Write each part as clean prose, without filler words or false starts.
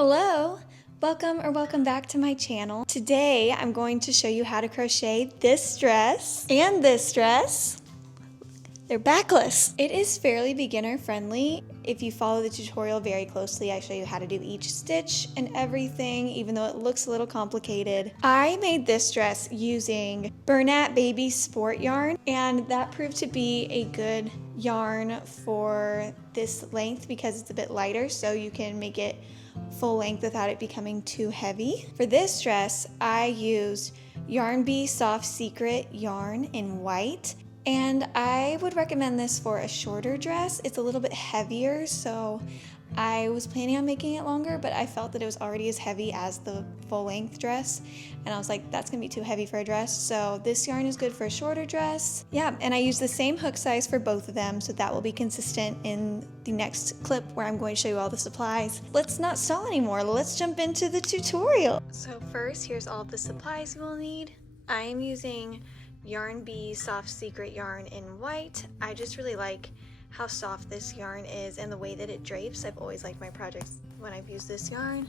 Hello, welcome back to my channel. Today I'm going to show you how to crochet this dress and this dress. They're backless. It is fairly beginner friendly. If you follow the tutorial very closely, I show you how to do each stitch and everything, even though it looks a little complicated. I made this dress using Bernat Baby Sport yarn, and that proved to be a good yarn for this length because it's a bit lighter, so you can make it full length without it becoming too heavy. For this dress, I used Yarn Bee Soft Secret yarn in white, and I would recommend this for a shorter dress. It's a little bit heavier, so I was planning on making it longer, but I felt that it was already as heavy as the full length dress, and I was like, that's gonna be too heavy for a dress, so this yarn is good for a shorter dress. Yeah, and I used the same hook size for both of them, so that will be consistent in the next clip where I'm going to show you all the supplies. Let's not stall anymore, let's jump into the tutorial. So first, here's all the supplies you will need. I am using Yarn Bee Soft Secret yarn in white. I just really like how soft this yarn is and the way that it drapes. I've always liked my projects when I've used this yarn.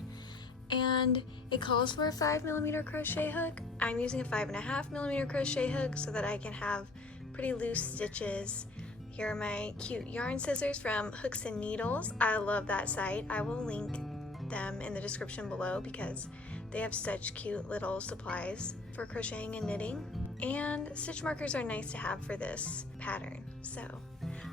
And it calls for a 5mm crochet hook. I'm using a 5.5mm crochet hook so that I can have pretty loose stitches. Here are my cute yarn scissors from Hooks and Needles. I love that site. I will link them in the description below because they have such cute little supplies for crocheting and knitting. And stitch markers are nice to have for this pattern. So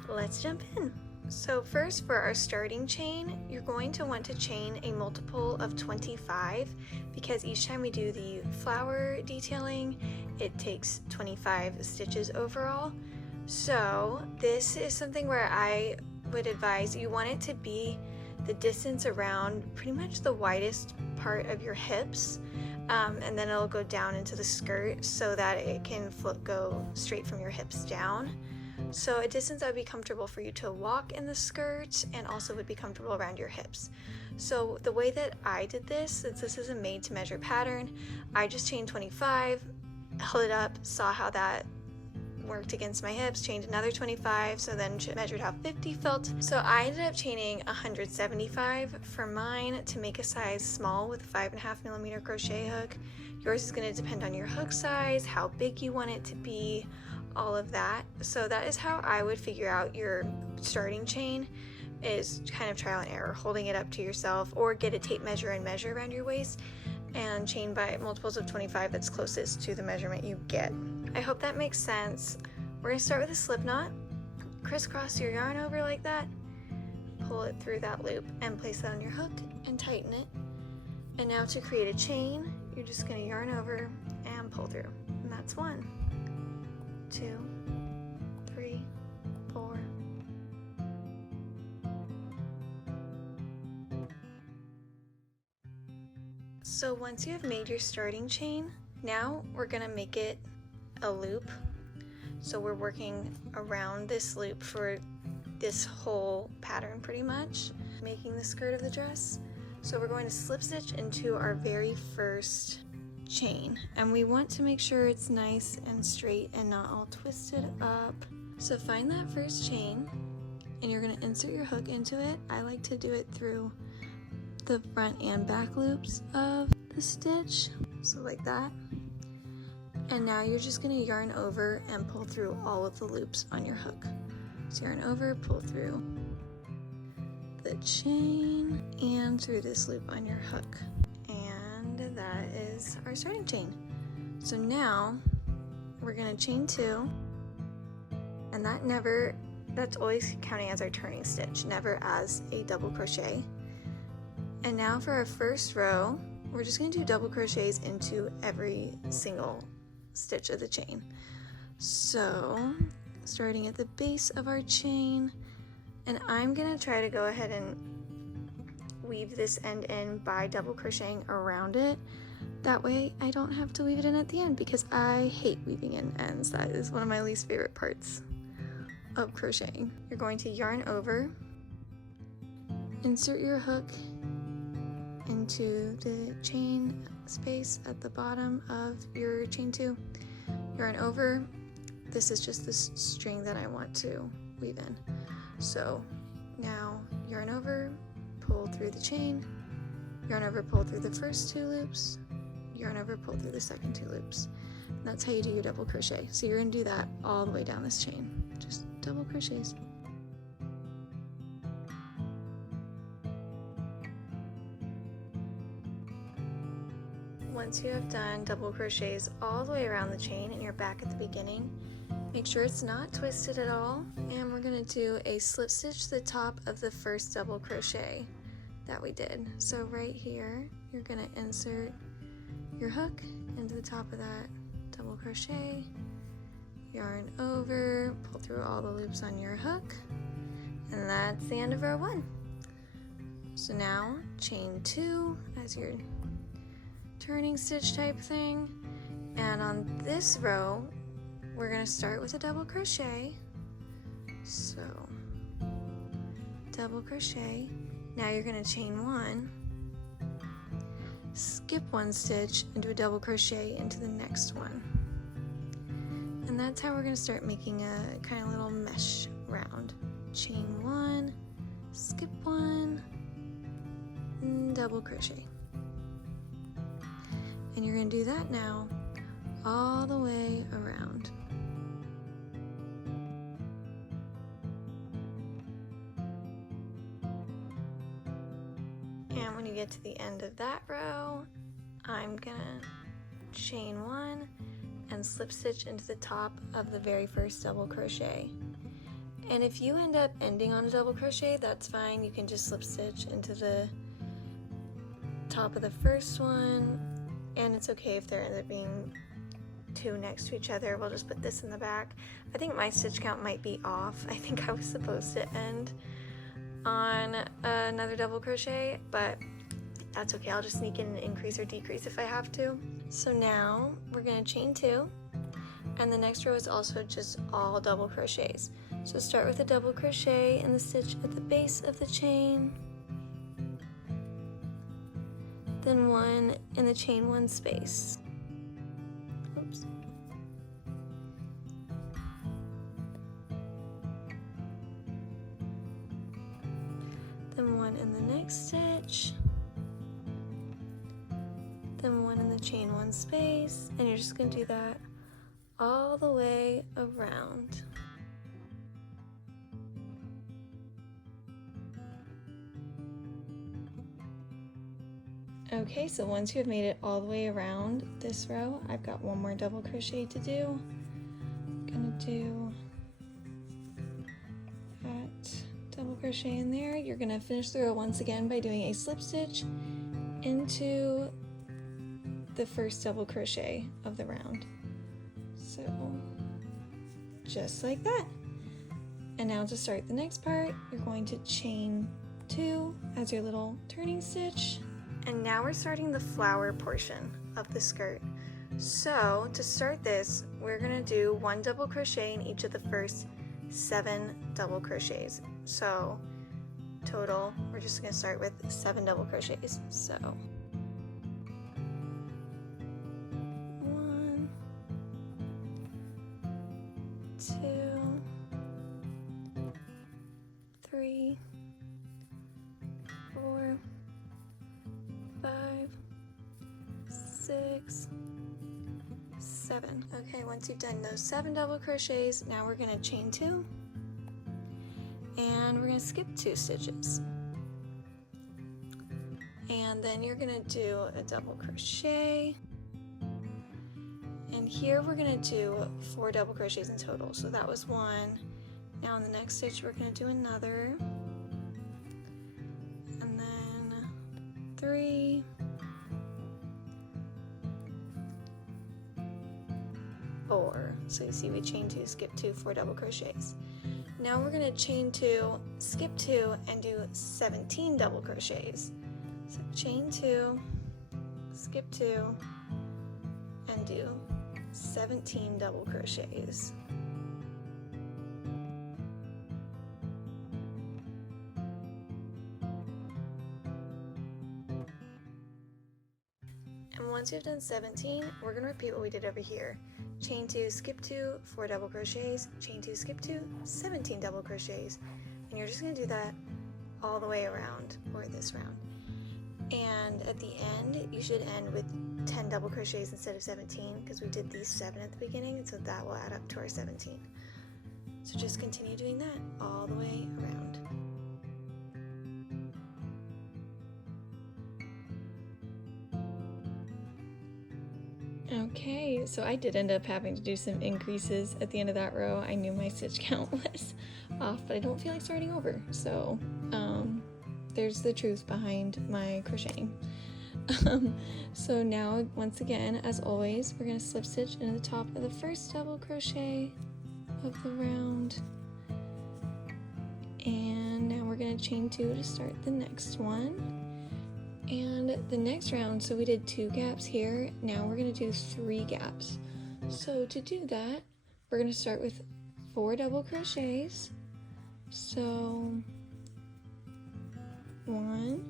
let's jump in. So first, for our starting chain, you're going to want to chain a multiple of 25 because each time we do the flower detailing, it takes 25 stitches overall. So this is something where I would advise you want it to be the distance around pretty much the widest part of your hips, and then it'll go down into the skirt so that it can go straight from your hips down. So a distance that would be comfortable for you to walk in the skirt and also would be comfortable around your hips. So the way that I did this, since this is a made to measure pattern, I just chained 25, held it up, saw how that worked against my hips, chained another 25, so then measured how 50 felt. So I ended up chaining 175 for mine to make a size small with a 5.5mm crochet hook. Yours is going to depend on your hook size, how big you want it to be, all of that. So that is how I would figure out your starting chain, is kind of trial and error, holding it up to yourself, or get a tape measure and measure around your waist and chain by multiples of 25 that's closest to the measurement you get. I hope that makes sense. We're going to start with a slip knot. Crisscross your yarn over like that, pull it through that loop and place that on your hook and tighten it. And now to create a chain, you're just going to yarn over and pull through. And that's 1, 2, 3, 4. So once you have made your starting chain, now we're going to make it a loop. So we're working around this loop for this whole pattern pretty much, making the skirt of the dress. So we're going to slip stitch into our very first chain, and we want to make sure it's nice and straight and not all twisted up. So find that first chain and you're going to insert your hook into it. I like to do it through the front and back loops of the stitch, so like that. And now you're just going to yarn over and pull through all of the loops on your hook. So yarn over, pull through the chain and through this loop on your hook. And that is our starting chain. So now we're going to chain 2, and that's always counting as our turning stitch, never as a double crochet. And now for our first row, we're just going to do double crochets into every single stitch of the chain. So starting at the base of our chain, and I'm going to try to go ahead and weave this end in by double crocheting around it. That way I don't have to weave it in at the end because I hate weaving in ends. That is one of my least favorite parts of crocheting. You're going to yarn over, insert your hook into the chain space at the bottom of your chain 2, yarn over. This is just this string that I want to weave in. So now yarn over, pull through the chain, yarn over, pull through the first 2 loops, yarn over, pull through the second 2 loops. And that's how you do your double crochet. So you're going to do that all the way down this chain, just double crochets. Once you have done double crochets all the way around the chain and you're back at the beginning, make sure it's not twisted at all, and we're going to do a slip stitch to the top of the first double crochet that we did. So right here, you're going to insert your hook into the top of that double crochet, yarn over, pull through all the loops on your hook, and that's the end of row 1. So now chain 2 as your turning stitch type thing, and on this row we're going to start with a double crochet. So double crochet, now you're going to chain 1, skip 1 stitch and do a double crochet into the next one, and that's how we're going to start making a kind of little mesh round. Chain 1, skip 1, and double crochet. And you're going to do that now all the way around. And when you get to the end of that row, I'm going to chain 1 and slip stitch into the top of the very first double crochet. And if you end up ending on a double crochet, that's fine. You can just slip stitch into the top of the first one. And it's okay if there ends up being 2 next to each other. We'll just put this in the back. I think my stitch count might be off. I think I was supposed to end on another double crochet, but that's okay. I'll just sneak in an increase or decrease if I have to. So now we're going to chain 2, and the next row is also just all double crochets. So start with a double crochet in the stitch at the base of the chain, then 1 in the chain 1 space. Oops. Then 1 in the next stitch, then 1 in the chain 1 space, and you're just going to do that all the way around. Okay, so once you have made it all the way around this row, I've got 1 more double crochet to do. I'm gonna do that double crochet in there. You're gonna finish the row once again by doing a slip stitch into the first double crochet of the round. So just like that. And now to start the next part, you're going to chain 2 as your little turning stitch. And now we're starting the flower portion of the skirt. So to start this, we're gonna do 1 double crochet in each of the first 7 double crochets. So total, we're just gonna start with 7 double crochets. So 1, 2, 3, 4, 5, 6, 7. Okay, once you've done those 7 double crochets, now we're going to chain 2 and we're going to skip 2 stitches. And then you're going to do a double crochet. And here we're going to do 4 double crochets in total. So that was 1. Now in the next stitch we're going to do another. And then 3, 4. So you see we chain 2, skip 2, 4 double crochets. Now we're going to chain 2, skip 2, and do 17 double crochets. So chain 2, skip 2, and do 17 double crochets. And once you've done 17, we're going to repeat what we did over here. Chain 2, skip 2, 4 double crochets, chain 2, skip 2, 17 double crochets. And you're just going to do that all the way around for this round. And at the end, you should end with 10 double crochets instead of 17 because we did these 7 at the beginning, and so that will add up to our 17. So just continue doing that all the way around. Okay, so I did end up having to do some increases at the end of that row. I knew my stitch count was off, but I don't feel like starting over. So there's the truth behind my crocheting. So now, once again, as always, we're going to slip stitch into the top of the first double crochet of the round. And now we're going to chain 2 to start the next one. And the next round, so we did 2 gaps here, now we're going to do 3 gaps. So to do that, we're going to start with 4 double crochets. So 1,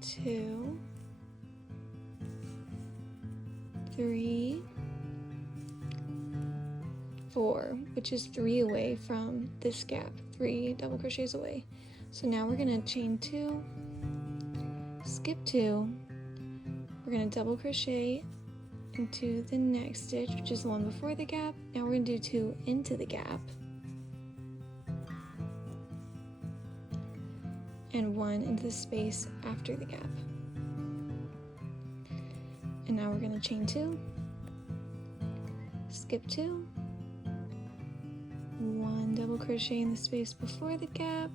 2, 3, 4, which is 3 away from this gap, 3 double crochets away. So now we're going to chain 2, skip 2, we're going to double crochet into the next stitch, which is the one before the gap. Now we're going to do 2 into the gap, and 1 into the space after the gap. And now we're going to chain 2, skip 2, 1 double crochet in the space before the gap,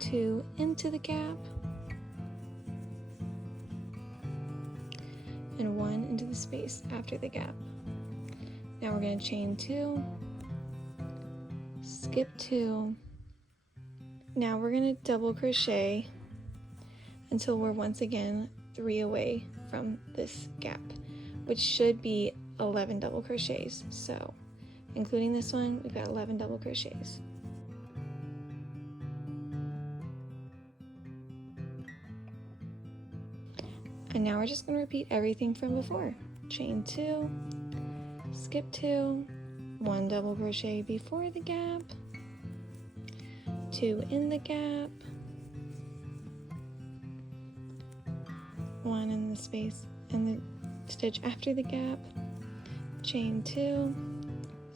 2 into the gap, and 1 into the space after the gap. Now we're going to chain 2, skip 2. Now we're going to double crochet until we're once again 3 away from this gap, which should be 11 double crochets. So including this one, we've got 11 double crochets. And now we're just going to repeat everything from before. Chain 2, skip 2, 1 double crochet before the gap, 2 in the gap, 1 in the space in the stitch after the gap, chain 2,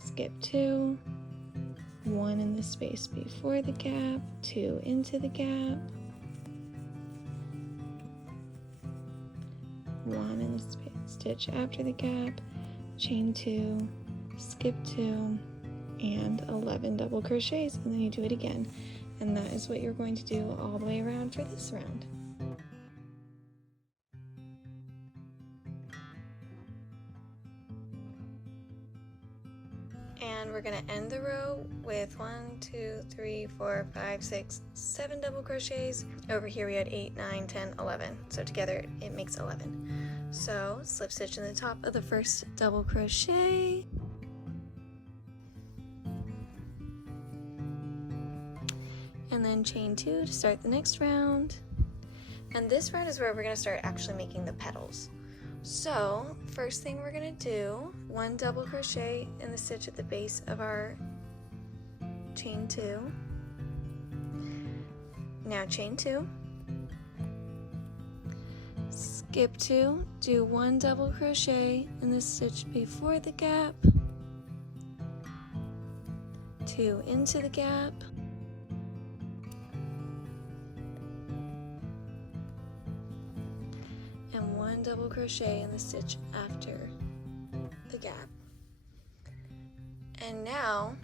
skip 2, 1 in the space before the gap, 2 into the gap, 1 in the stitch after the gap, chain 2, skip 2, and 11 double crochets, and then you do it again. And that is what you're going to do all the way around for this round. And we're going to end the row with 1, 2, 3, 4, 5, 6, 7 double crochets. Over here we had 8, 9, 10, 11. So together it makes 11. So slip stitch in the top of the first double crochet. And then chain 2 to start the next round. And this round is where we're going to start actually making the petals. So first thing we're going to do, 1 double crochet in the stitch at the base of our chain 2. Now chain 2, skip 2, do 1 double crochet in the stitch before the gap, 2 into the gap, and 1 double crochet in the stitch after the gap. And now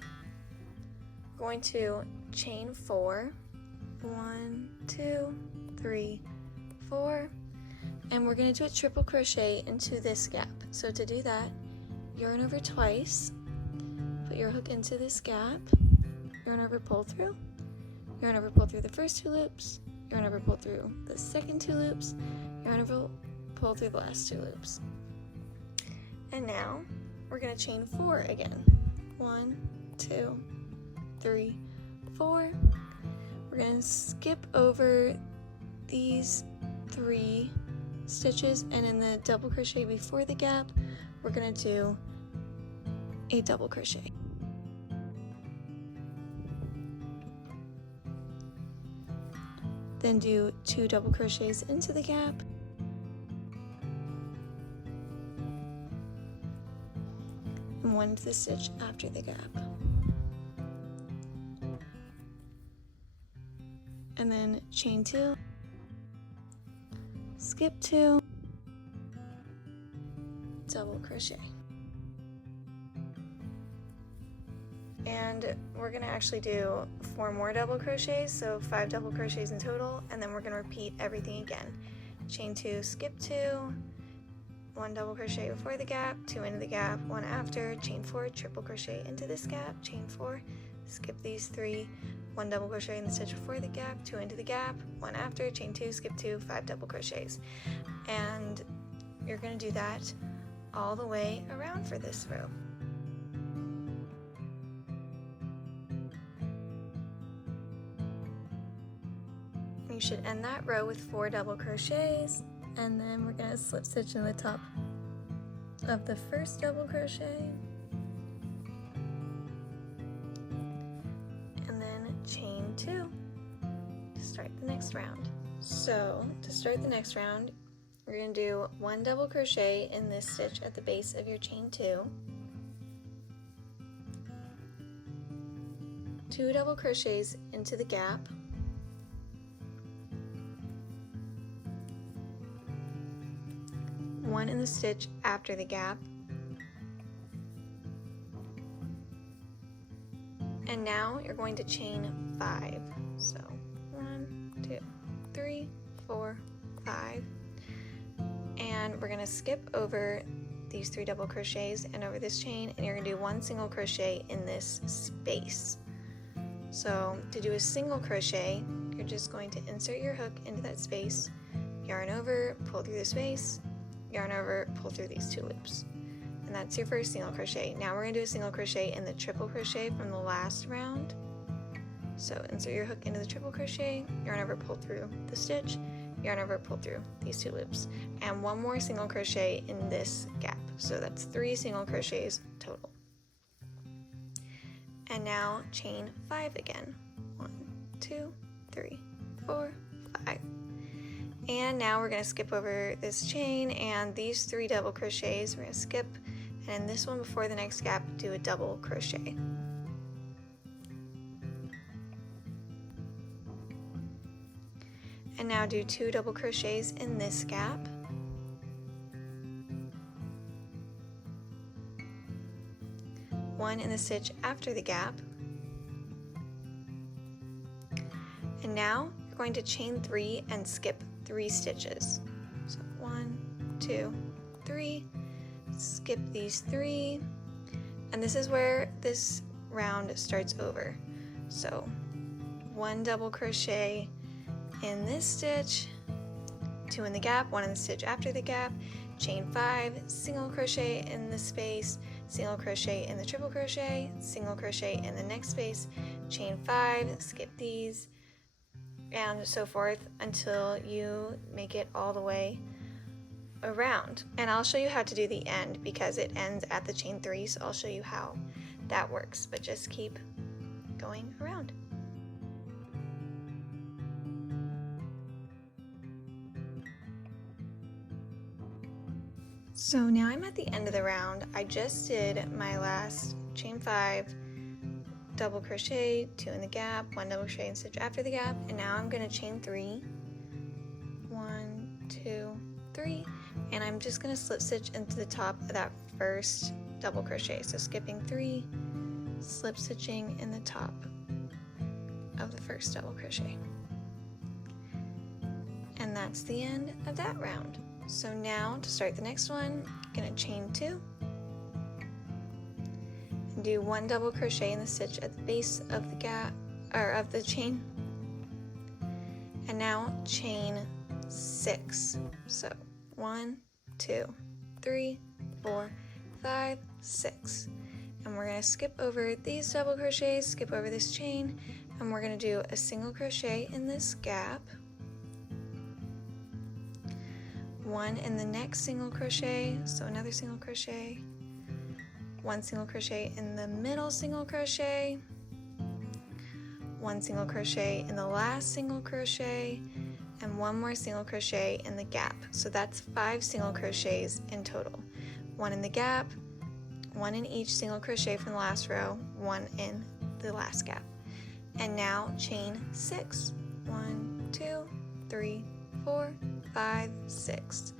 we're going to chain 4, 1, 2, 3, 4, and we're going to do a triple crochet into this gap. So to do that, yarn over twice, put your hook into this gap, yarn over, pull through, yarn over, pull through the first 2 loops, yarn over, pull through the second 2 loops, yarn over, pull through the last 2 loops. And now we're going to chain 4 again. 1, 2, 3, 4. We're going to skip over these 3 stitches, and in the double crochet before the gap, we're going to do a double crochet. Then do 2 double crochets into the gap. And 1 into the stitch after the gap. And then chain 2, skip 2, double crochet. And we're going to actually do 4 more double crochets, so 5 double crochets in total, and then we're going to repeat everything again. Chain 2, skip 2, 1 double crochet before the gap, 2 into the gap, 1 after, chain 4, triple crochet into this gap, chain 4, skip these 3, 1 double crochet in the stitch before the gap, 2 into the gap, 1 after, chain 2, skip 2, 5 double crochets. And you're going to do that all the way around for this row. You should end that row with 4 double crochets, and then we're going to slip stitch in the top of the first double crochet, and then chain 2 to start the next round. So to start the next round, we're going to do 1 double crochet in this stitch at the base of your chain 2, 2 double crochets into the gap, 1 in the stitch after the gap, and now you're going to chain 5. So 1, 2, 3, 4, 5, and we're going to skip over these 3 double crochets and over this chain, and you're going to do 1 single crochet in this space. So to do a single crochet, you're just going to insert your hook into that space, yarn over, pull through the space, yarn over, pull through these 2 loops, and that's your first single crochet. Now we're going to do a single crochet in the triple crochet from the last round. So insert your hook into the triple crochet, yarn over, pull through the stitch, yarn over, pull through these 2 loops, and 1 more single crochet in this gap. So that's 3 single crochets total. And now chain 5 again. 1, 2, 3, 4, 5. And now we're going to skip over this chain and these 3 double crochets. We're going to skip, and in this one before the next gap, do a double crochet. And now do 2 double crochets in this gap. One in the stitch after the gap. And now you're going to chain 3 and skip 3 stitches. So 1, 2, 3, skip these 3, and this is where this round starts over. So 1 double crochet in this stitch, 2 in the gap, 1 in the stitch after the gap, chain 5, single crochet in the space, single crochet in the triple crochet, single crochet in the next space, chain 5, skip these, and so forth until you make it all the way around. And I'll show you how to do the end because it ends at the chain 3, so I'll show you how that works, but just keep going around. So now I'm at the end of the round. I just did my last chain 5, double crochet, 2 in the gap, 1 double crochet and stitch after the gap, and now I'm going to chain 3, 1, 2, 3, and I'm just going to slip stitch into the top of that first double crochet. So skipping 3, slip stitching in the top of the first double crochet, and that's the end of that round. So now to start the next one, I'm going to chain 2 and do 1 double crochet in the stitch at the base of the gap or of the chain, and now chain 6. So 1, 2, 3, 4, 5, 6, and we're going to skip over these double crochets, skip over this chain, and we're going to do a single crochet in this gap, 1 in the next single crochet, so another single crochet, 1 single crochet in the middle single crochet, 1 single crochet in the last single crochet, and one more single crochet in the gap. So that's 5 single crochets in total. 1 in the gap, 1 in each single crochet from the last row, 1 in the last gap. And now chain 6. 1, 2, 3, 4, 5, 6.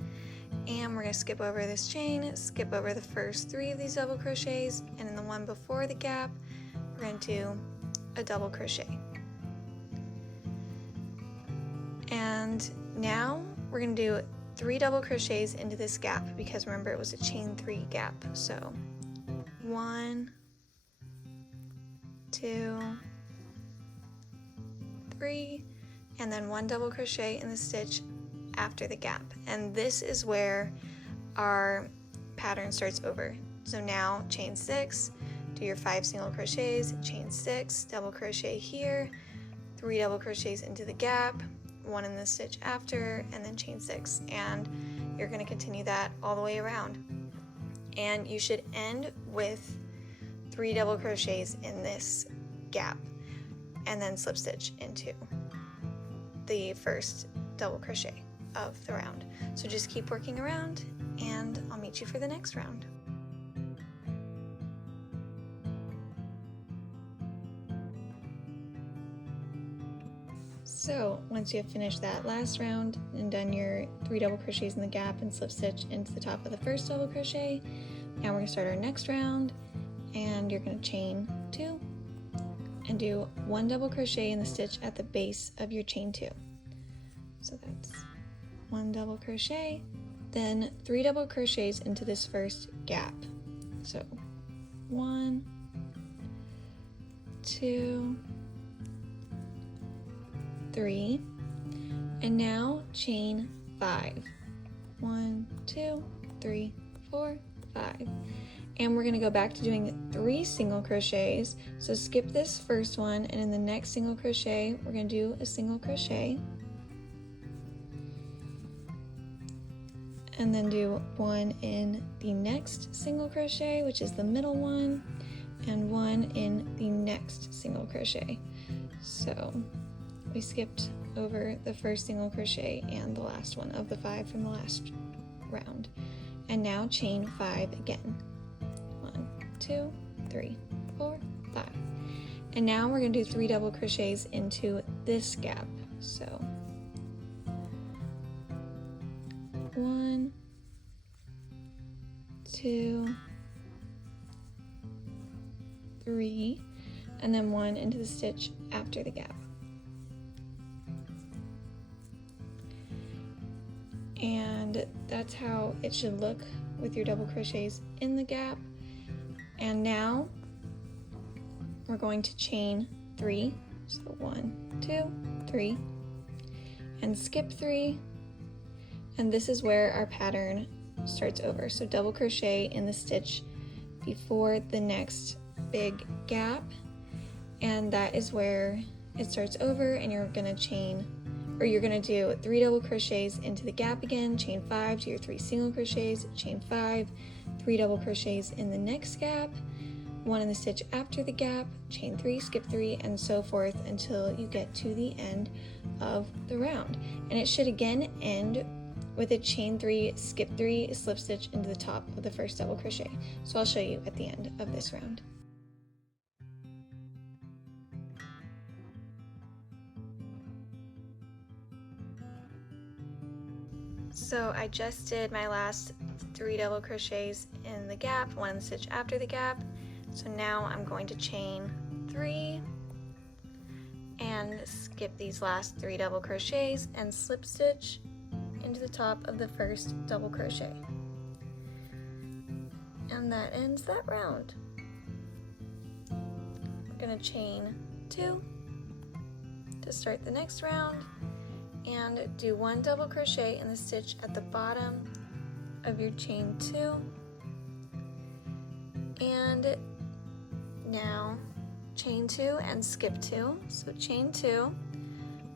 And we're going to skip over this chain, skip over the first 3 of these double crochets, and in the one before the gap, we're going to do a double crochet. And now we're going to do 3 double crochets into this gap, because remember it was a chain 3 gap. So 1, 2, 3, and then 1 double crochet in the stitch after the gap. And this is where our pattern starts over. So now chain 6, do your 5 single crochets, chain 6, double crochet here, 3 double crochets into the gap, 1 in the stitch after, and then chain 6. And you're going to continue that all the way around. And you should end with 3 double crochets in this gap, and then slip stitch into the first double crochet of the round. So just keep working around, and I'll meet you for the next round. So once you have finished that last round and done your 3 double crochets in the gap and slip stitch into the top of the first double crochet, now we're going to start our next round, and you're going to chain 2 and do 1 double crochet in the stitch at the base of your chain 2. So that's 1 double crochet, then 3 double crochets into this first gap. So 1, 2, 3, and now chain 5. 1, 2, 3, 4, 5. And we're going to go back to doing 3 single crochets. So skip this first one, and in the next single crochet we're going to do a single crochet, and then do 1 in the next single crochet, which is the middle one, and 1 in the next single crochet. So we skipped over the first single crochet and the last one of the 5 from the last round. And now chain 5 again. 1, 2, 3, 4, 5. And now we're going to do 3 double crochets into this gap. So 1, 2, 3, and then 1 into the stitch after the gap. And that's how it should look with your double crochets in the gap. And now we're going to chain 3. So 1, 2, 3, and skip 3. And this is where our pattern starts over. So double crochet in the stitch before the next big gap, and that is where it starts over, and you're going to chain, or you're going to do 3 double crochets into the gap again, chain 5 to your 3 single crochets, chain 5, 3 double crochets in the next gap, 1 in the stitch after the gap, chain 3, skip 3, and so forth until you get to the end of the round. And it should again end with a chain 3, skip 3, slip stitch into the top of the first double crochet. So I'll show you at the end of this round. So I just did my last 3 double crochets in the gap, 1 in the stitch after the gap. So now I'm going to chain 3 and skip these last 3 double crochets and slip stitch into the top of the first double crochet. And that ends that round. We're going to chain 2 to start the next round, and do 1 double crochet in the stitch at the bottom of your chain 2, and now chain 2 and skip 2. So chain 2,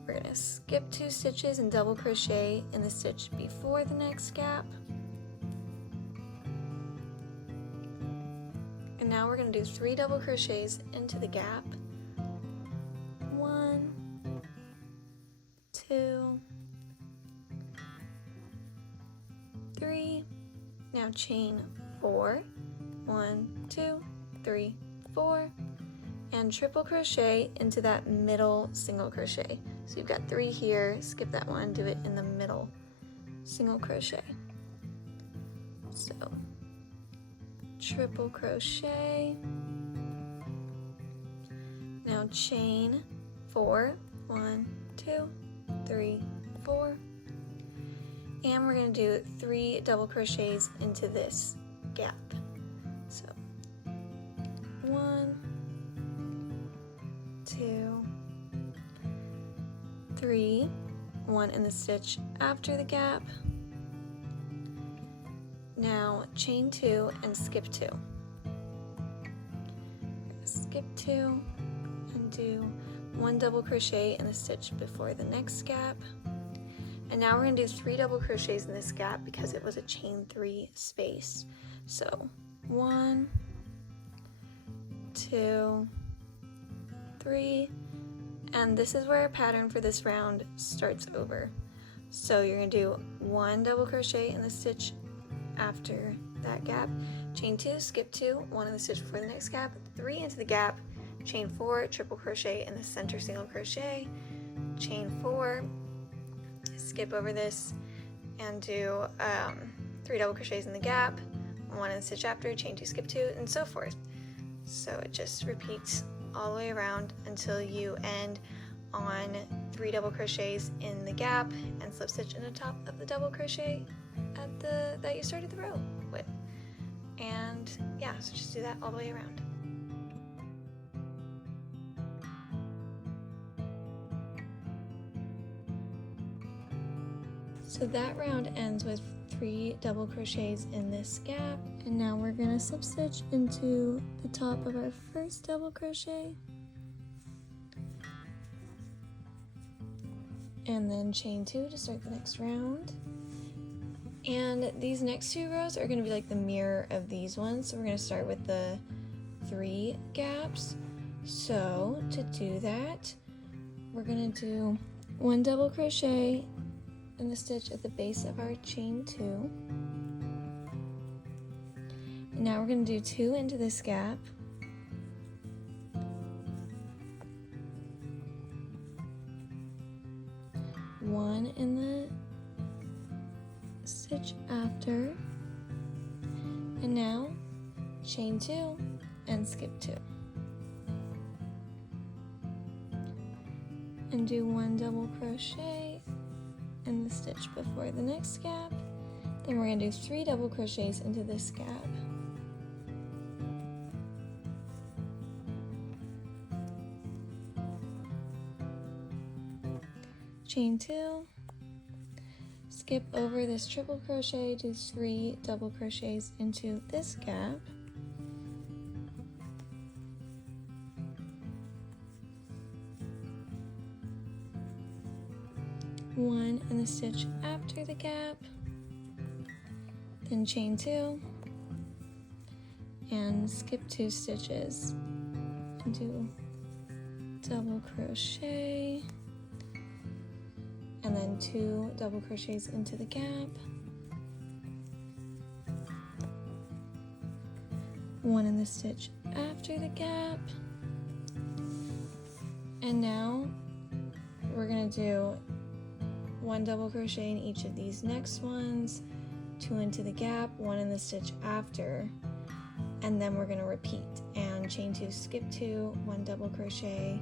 we're going to skip 2 stitches and double crochet in the stitch before the next gap, and now we're going to do 3 double crochets into the gap, 1, 2, 3. Now chain 4, 1, 2, 3, 4, and triple crochet into that middle single crochet. So you've got 3 here, skip that one, do it in the middle single crochet. So triple crochet, now chain 4, 1, 2, 3, 4, and we're going to do 3 double crochets into this gap. So 1, 2, 3, 1 in the stitch after the gap. Now chain 2 and skip 2. Skip 2 and do 1 double crochet in the stitch before the next gap. And now we're going to do 3 double crochets in this gap because it was a chain 3 space. So 1, 2, 3, and this is where our pattern for this round starts over. So you're going to do 1 double crochet in the stitch after that gap, chain 2, skip 2, 1 in the stitch before the next gap, 3 into the gap, chain 4, triple crochet in the center single crochet, chain 4, skip over this and do 3 double crochets in the gap, 1 in the stitch after, chain 2, skip 2, and so forth. So it just repeats all the way around until you end on 3 double crochets in the gap and slip stitch in the top of the double crochet that you started the row with. And yeah, so just do that all the way around. So that round ends with 3 double crochets in this gap, and now we're going to slip stitch into the top of our first double crochet, and then chain 2 to start the next round. And these next 2 rows are going to be like the mirror of these ones, so we're going to start with the 3 gaps. So to do that, we're going to do 1 double crochet in the stitch at the base of our chain 2, and now we're going to do 2 into this gap, one in the stitch after, and now chain 2 and skip 2, and do 1 double crochet in the stitch before the next gap. Then we're going to do 3 double crochets into this gap, chain 2, skip over this triple crochet, do 3 double crochets into this gap, one in the stitch after the gap, then chain 2 and skip 2 stitches and do double crochet, and then 2 double crochets into the gap, one in the stitch after the gap, and now we're going to do 1 double crochet in each of these next ones, 2 into the gap, 1 in the stitch after, and then we're going to repeat and chain 2, skip 2, 1 double crochet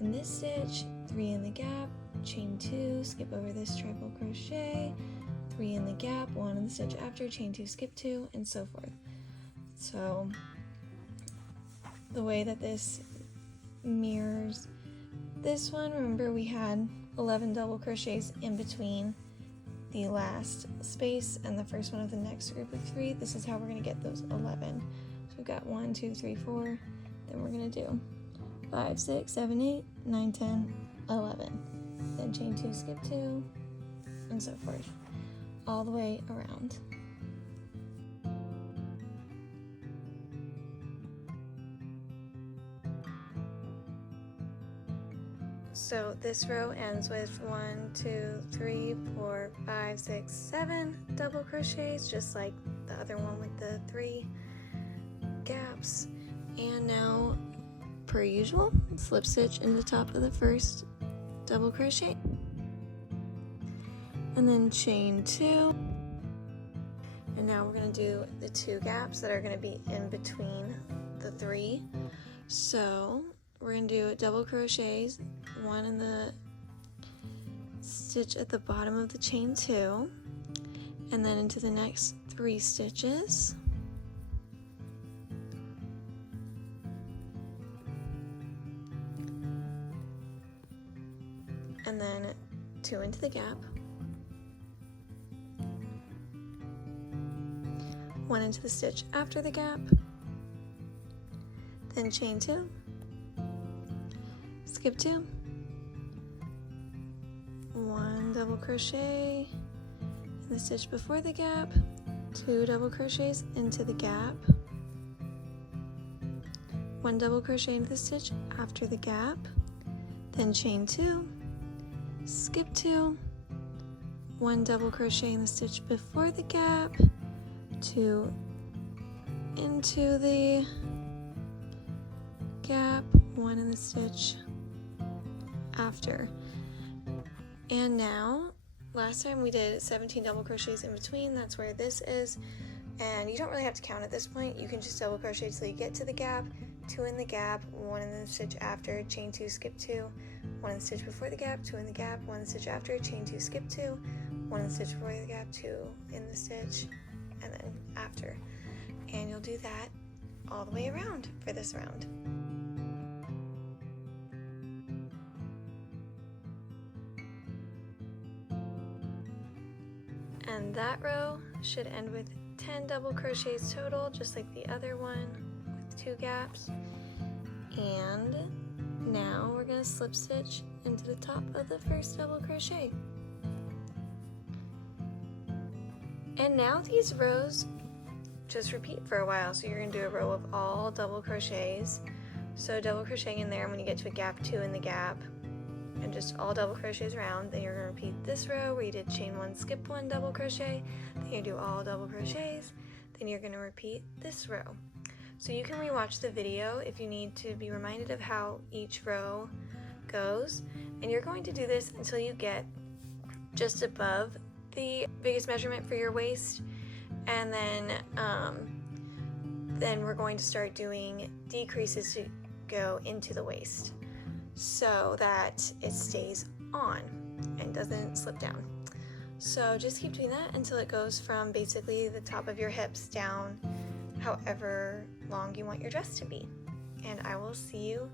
in this stitch, 3 in the gap, chain 2, skip over this triple crochet, 3 in the gap, 1 in the stitch after, chain 2, skip 2, and so forth. So the way that this mirrors this one, remember we had 11 double crochets in between the last space and the first one of the next group of 3. This is how we're going to get those 11. So we've got 1, 2, 3, 4, then we're going to do 5, 6, 7, 8, 9, 10, 11. Then chain 2, skip 2, and so forth, all the way around. So this row ends with 1, 2, 3, 4, 5, 6, 7 double crochets, just like the other one with the 3 gaps. And now, per usual, slip stitch into the top of the first double crochet, and then chain 2. And now we're going to do the 2 gaps that are going to be in between the 3. So we're going to do double crochets, 1 in the stitch at the bottom of the chain 2, and then into the next 3 stitches. And then 2 into the gap, 1 into the stitch after the gap, then chain 2, skip 2, 1 double crochet in the stitch before the gap, 2 double crochets into the gap, 1 double crochet into the stitch after the gap, then chain 2, skip 2, 1 double crochet in the stitch before the gap, 2 into the gap, 1 in the stitch after. And now, last time we did 17 double crochets in between, that's where this is, and you don't really have to count at this point. You can just double crochet till you get to the gap, 2 in the gap, 1 in the stitch after, chain 2, skip 2, 1 in the stitch before the gap, 2 in the gap, 1 in the stitch after, chain 2, skip 2, 1 in the stitch before the gap, 2 in the stitch, and then after. And you'll do that all the way around for this round. And that row should end with 10 double crochets total, just like the other one with 2 gaps. And now we're going to slip stitch into the top of the first double crochet. And now these rows just repeat for a while. So you're going to do a row of all double crochets. So double crocheting in there when you get to a gap, 2 in the gap, and just all double crochets around. Then you're going to repeat this row where you did chain 1, skip 1 double crochet. Then you do all double crochets. Then you're going to repeat this row. So you can rewatch the video if you need to be reminded of how each row goes. And you're going to do this until you get just above the biggest measurement for your waist, and then we're going to start doing decreases to go into the waist so that it stays on and doesn't slip down. So just keep doing that until it goes from basically the top of your hips down however long you want your dress to be. And I will see you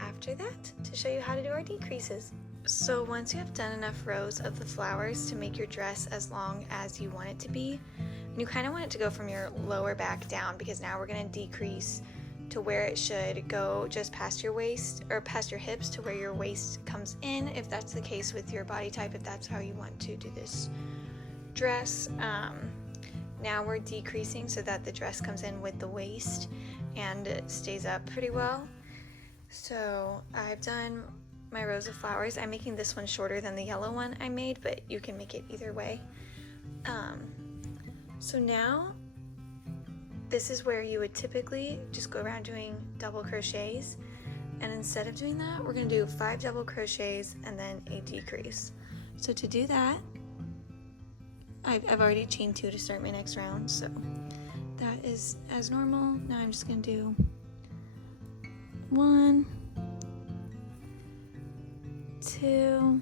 after that to show you how to do our decreases. So once you have done enough rows of the flowers to make your dress as long as you want it to be, and you kind of want it to go from your lower back down, because now we're going to decrease to where it should go just past your waist, or past your hips to where your waist comes in, if that's the case with your body type, if that's how you want to do this dress. Now we're decreasing so that the dress comes in with the waist and it stays up pretty well. So I've done my rows of flowers. I'm making this one shorter than the yellow one I made, but you can make it either way. So now this is where you would typically just go around doing double crochets, and instead of doing that, we're going to do 5 double crochets and then a decrease. So to do that, I've already chained 2 to start my next round, so that is as normal. Now I'm just going to do 1, 2,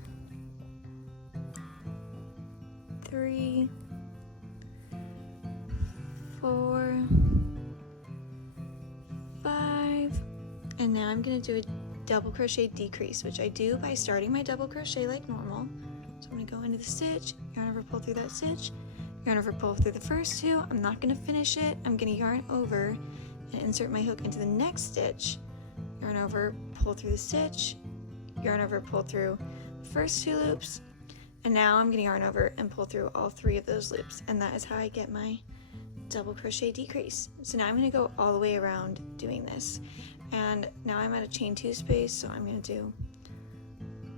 3, 4, 5, and now I'm going to do a double crochet decrease, which I do by starting my double crochet like normal. So I'm going to go into the stitch, yarn over, pull through that stitch, yarn over, pull through the first 2. I'm not going to finish it. I'm going to yarn over and insert my hook into the next stitch, yarn over, pull through the stitch, yarn over, pull through the first 2 loops, and now I'm going to yarn over and pull through all 3 of those loops, and that is how I get my double crochet decrease. So now I'm going to go all the way around doing this, and now I'm at a chain 2 space, so I'm going to do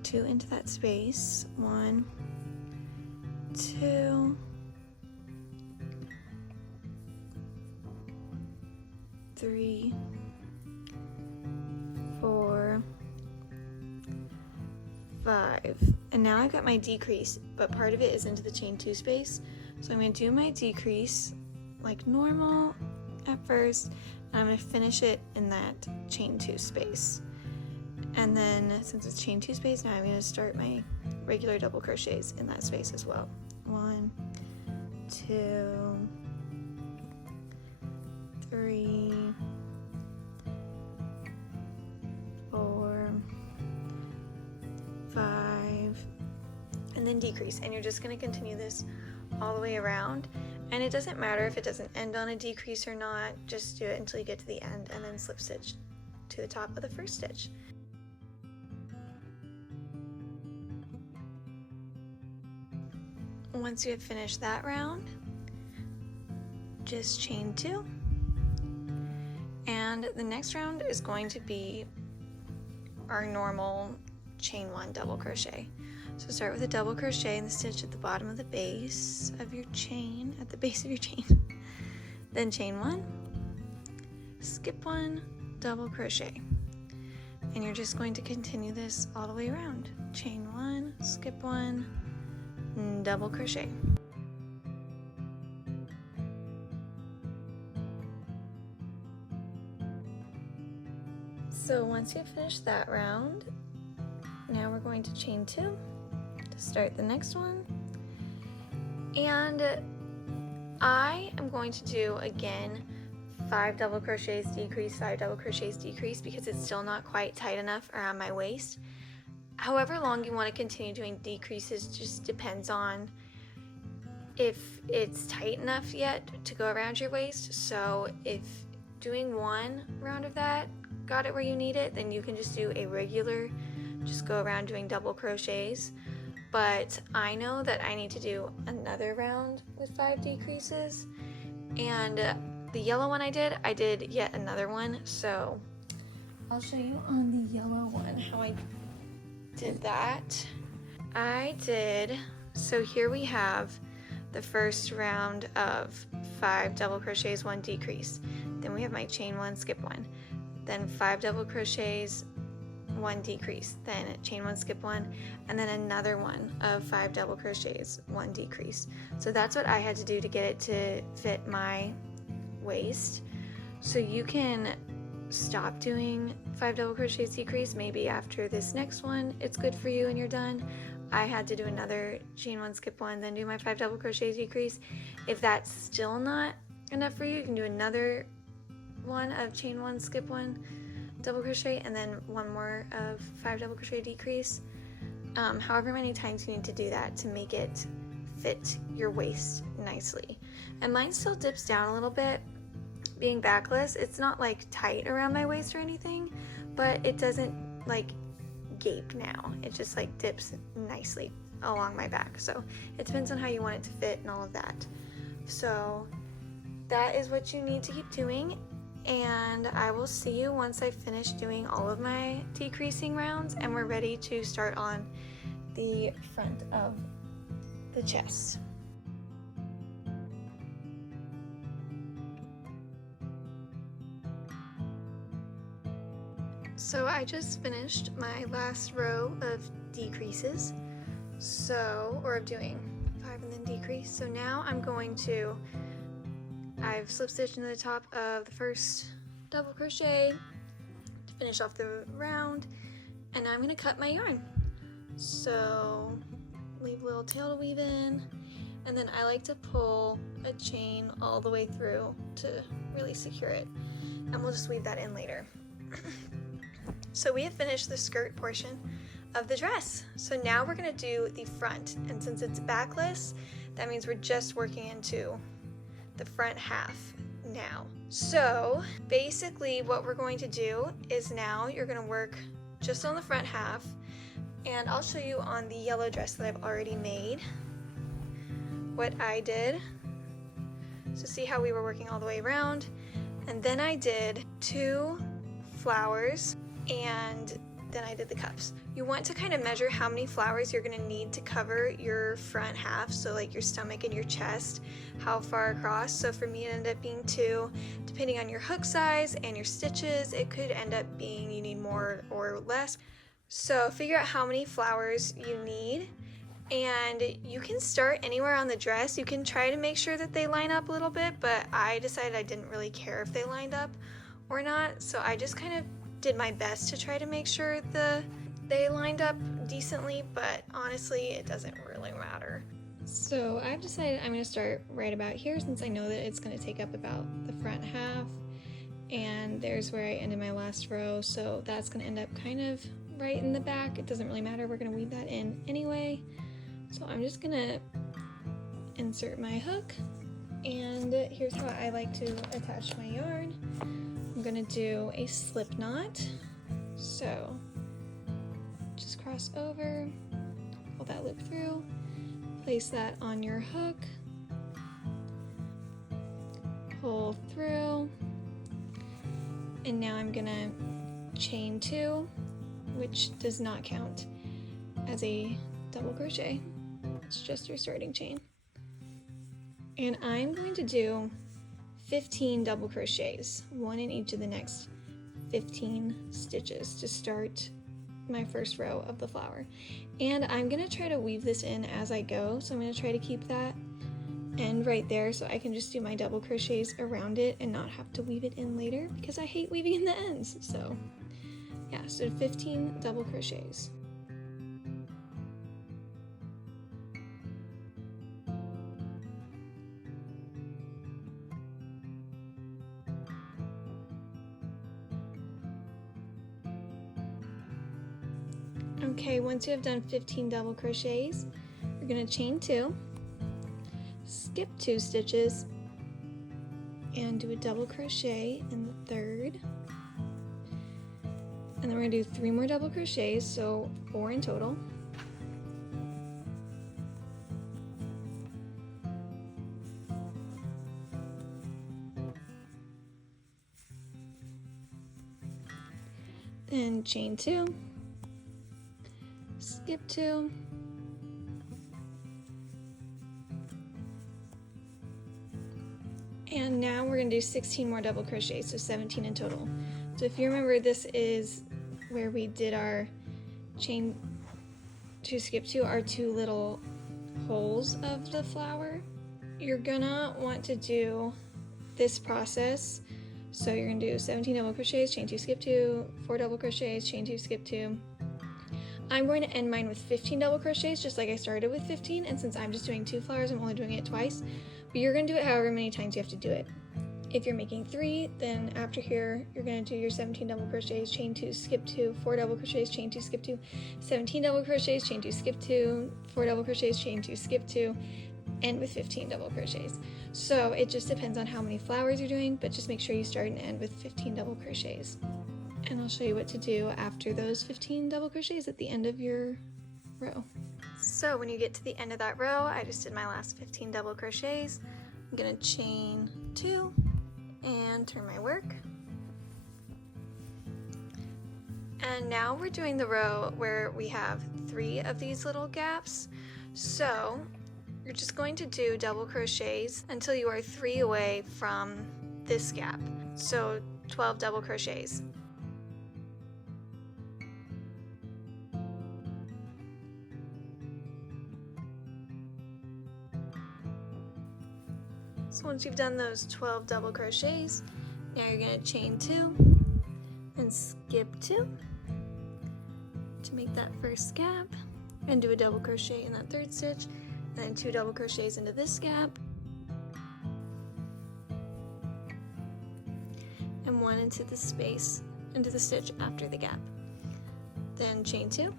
2 into that space. 1, 2, 3, 4, 5. And now I've got my decrease, but part of it is into the chain 2 space. So I'm going to do my decrease like normal at first, and I'm going to finish it in that chain 2 space. And then since it's chain 2 space, now I'm going to start my regular double crochets in that space as well. 1, 2, 3, 4, 5, and then decrease. And you're just going to continue this all the way around. And it doesn't matter if it doesn't end on a decrease or not, just do it until you get to the end and then slip stitch to the top of the first stitch. Once you have finished that round, just chain 2. And the next round is going to be our normal chain 1 double crochet. So start with a double crochet in the stitch at the bottom of the base of your chain, at the base of your chain. Then chain 1, skip 1, double crochet. And you're just going to continue this all the way around. Chain 1, skip 1, double crochet. So once you've finished that round, now we're going to chain 2 to start the next one. And I am going to do again 5 double crochets decrease, 5 double crochets decrease, because it's still not quite tight enough around my waist. However long you want to continue doing decreases just depends on if it's tight enough yet to go around your waist. So if doing 1 round of that got it where you need it, then you can just do a regular, just go around doing double crochets. But I know that I need to do another round with 5 decreases, and the yellow one I did yet another one, so I'll show you on the yellow one how I did that. So here we have the first round of 5 double crochets, 1 decrease. Then we have my chain 1, skip 1. Then 5 double crochets, 1 decrease, then chain 1, skip 1, and then another one of 5 double crochets, 1 decrease. So that's what I had to do to get it to fit my waist. So you can stop doing 5 double crochets decrease maybe after this next one it's good for you and you're done. I had to do another chain 1, skip 1, then do my 5 double crochets decrease. If that's still not enough for you, you can do another one of chain 1, skip 1, double crochet, and then one more of 5 double crochet decrease. However many times you need to do that to make it fit your waist nicely. And mine still dips down a little bit. Being backless, it's not like tight around my waist or anything, but it doesn't like gape now. It just like dips nicely along my back. So it depends on how you want it to fit and all of that. So that is what you need to keep doing. And I will see you once I finish doing all of my decreasing rounds and we're ready to start on the front of the chest. So I just finished my last row of decreases, or of doing 5 and then decrease. So now I've slip stitched into the top of the first double crochet to finish off the round, and I'm going to cut my yarn. So leave a little tail to weave in, and then I like to pull a chain all the way through to really secure it, and we'll just weave that in later. So we have finished the skirt portion of the dress. So now we're going to do the front, and since it's backless, that means we're just working into the front half now. So basically what we're going to do is now you're going to work just on the front half, and I'll show you on the yellow dress that I've already made what I did. So see how we were working all the way around, and then I did 2 flowers, and then I did the cups. You want to kind of measure how many flowers you're going to need to cover your front half, so like your stomach and your chest, how far across. So for me it ended up being 2. Depending on your hook size and your stitches, it could end up being you need more or less. So figure out how many flowers you need, and you can start anywhere on the dress. You can try to make sure that they line up a little bit, but I decided I didn't really care if they lined up or not, so I just kind of did my best to try to make sure they lined up decently, but honestly it doesn't really matter. So I've decided I'm going to start right about here, since I know that it's going to take up about the front half, and there's where I ended my last row, so that's going to end up kind of right in the back. It doesn't really matter, we're going to weave that in anyway. So I'm just going to insert my hook, and here's how I like to attach my yarn. I'm going to do a slip knot, so just cross over, pull that loop through, place that on your hook, pull through, and now I'm going to chain 2, which does not count as a double crochet. It's just your starting chain. And I'm going to do 15 double crochets, 1 in each of the next 15 stitches to start my first row of the flower. And I'm going to try to weave this in as I go, so I'm going to try to keep that end right there so I can just do my double crochets around it and not have to weave it in later, because I hate weaving in the ends. So yeah, so 15 double crochets. Okay, once you have done 15 double crochets, you're going to chain 2, skip 2 stitches, and do a double crochet in the 3rd. And then we're going to do 3 more double crochets, so 4 in total. Then chain 2, skip 2, and now we're going to do 16 more double crochets, so 17 in total. So if you remember, this is where we did our chain 2, skip 2, our 2 little holes of the flower. You're gonna want to do this process. So you're gonna do 17 double crochets, chain 2, skip 2, 4 double crochets, chain 2, skip 2. I'm going to end mine with 15 double crochets, just like I started with 15, and since I'm just doing 2 flowers, I'm only doing it twice, but you're going to do it however many times you have to do it. If you're making 3, then after here, you're going to do your 17 double crochets, chain 2, skip 2, 4 double crochets, chain 2, skip 2, 17 double crochets, chain 2, skip 2, 4 double crochets, chain 2, skip 2, end with 15 double crochets. So it just depends on how many flowers you're doing, but just make sure you start and end with 15 double crochets. And I'll show you what to do after those 15 double crochets at the end of your row. So when you get to the end of that row, I just did my last 15 double crochets. I'm gonna chain 2 and turn my work. And now we're doing the row where we have 3 of these little gaps. So you're just going to do double crochets until you are 3 away from this gap. So 12 double crochets. So once you've done those 12 double crochets, now you're going to chain 2 and skip 2 to make that first gap, and do a double crochet in that 3rd stitch, and then 2 double crochets into this gap, and 1 into the space, into the stitch after the gap. Then chain 2,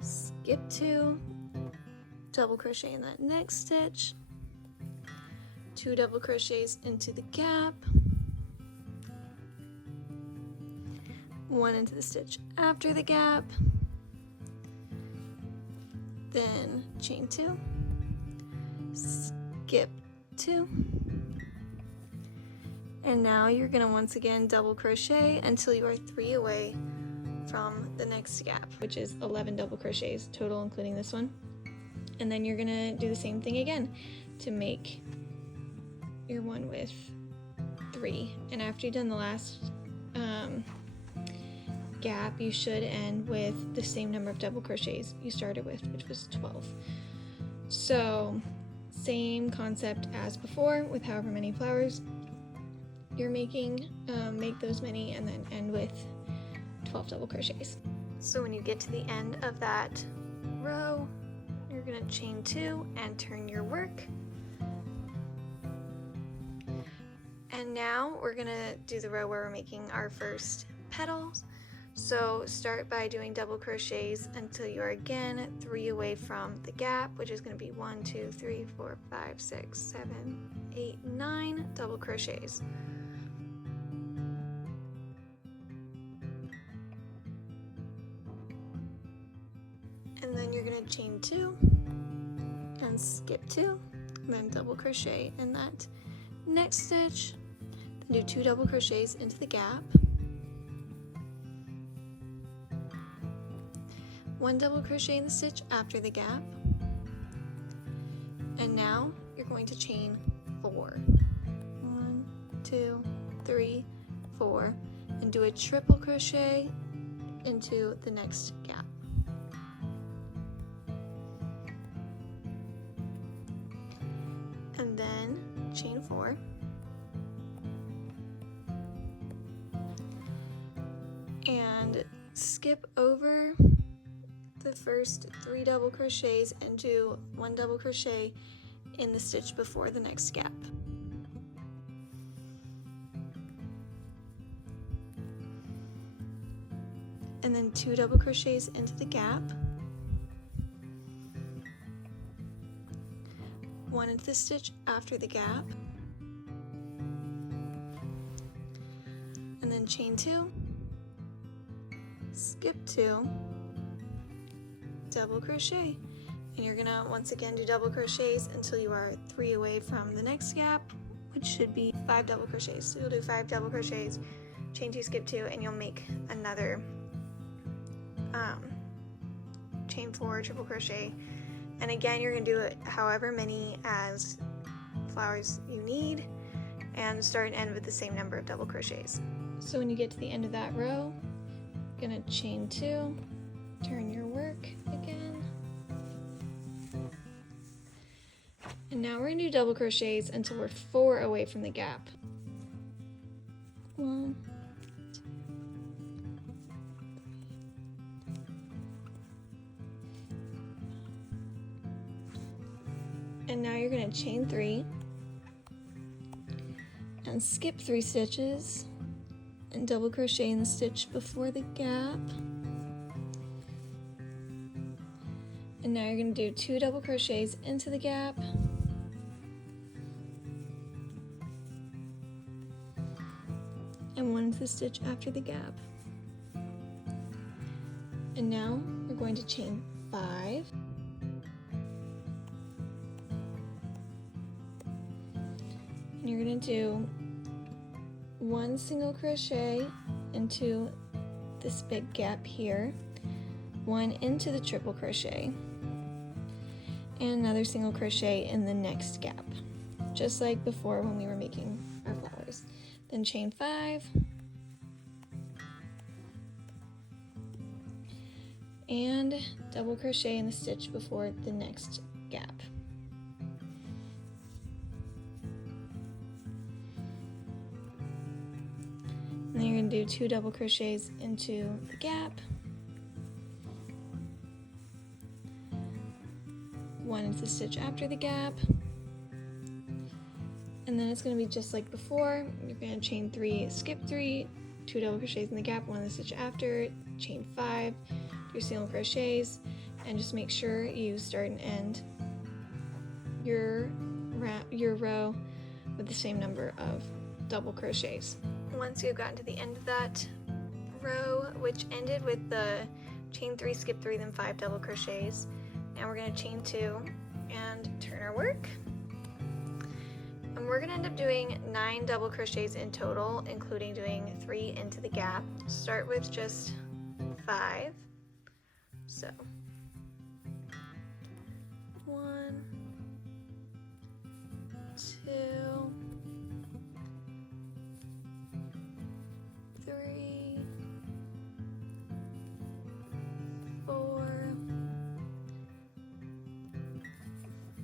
skip 2, double crochet in that next stitch, 2 double crochets into the gap, 1 into the stitch after the gap, then chain 2, skip 2, and now you're going to once again double crochet until you are 3 away from the next gap, which is 11 double crochets total, including this one. And then you're gonna do the same thing again to make your one with 3. And after you've done the last gap, you should end with the same number of double crochets you started with, which was 12. So same concept as before with however many flowers you're making, make those many and then end with 12 double crochets. So when you get to the end of that row, you're gonna chain 2 and turn your work. And now we're gonna do the row where we're making our first petals. So start by doing double crochets until you're again 3 away from the gap, which is going to be 1, 2, 3, 4, 5, 6, 7, 8, 9 double crochets. And then you're going to chain 2 and skip 2, and then double crochet in that next stitch. Then do 2 double crochets into the gap. 1 double crochet in the stitch after the gap, and now you're going to chain 4. 1, 2, 3, 4, and do a triple crochet into the next gap. And then chain 4. And skip over the first 3 double crochets and do 1 double crochet in the stitch before the next gap. And then 2 double crochets into the gap, 1 into the stitch after the gap, and then chain 2, skip 2, double crochet, and you're gonna once again do double crochets until you are 3 away from the next gap, which should be 5 double crochets. So you'll do 5 double crochets, chain 2, skip 2, and you'll make another chain 4 triple crochet. And again, you're gonna do it however many as flowers you need, and start and end with the same number of double crochets. So when you get to the end of that row, you're gonna chain 2, turn your work again, and now we're gonna do double crochets until we're 4 away from the gap. 1, 2, 3. And now you're gonna chain 3 and skip 3 stitches and double crochet in the stitch before the gap. And now you're going to do 2 double crochets into the gap, and 1 into the stitch after the gap. And now we're going to chain 5, and you're going to do 1 single crochet into this big gap here, 1 into the triple crochet, and another single crochet in the next gap, just like before when we were making our flowers. Then chain 5, and double crochet in the stitch before the next gap. And then you're going to do 2 double crochets into the gap, 1 into the stitch after the gap, and then it's going to be just like before. You're going to chain 3, skip 3, 2 double crochets in the gap, 1 in the stitch after, chain 5, do your single crochets, and just make sure you start and end your row with the same number of double crochets. Once you've gotten to the end of that row, which ended with the chain 3, skip 3, then 5 double crochets, now we're going to chain 2 and turn our work. And we're going to end up doing 9 double crochets in total, including doing 3 into the gap. Start with just 5. So 1, 2, 3, 4,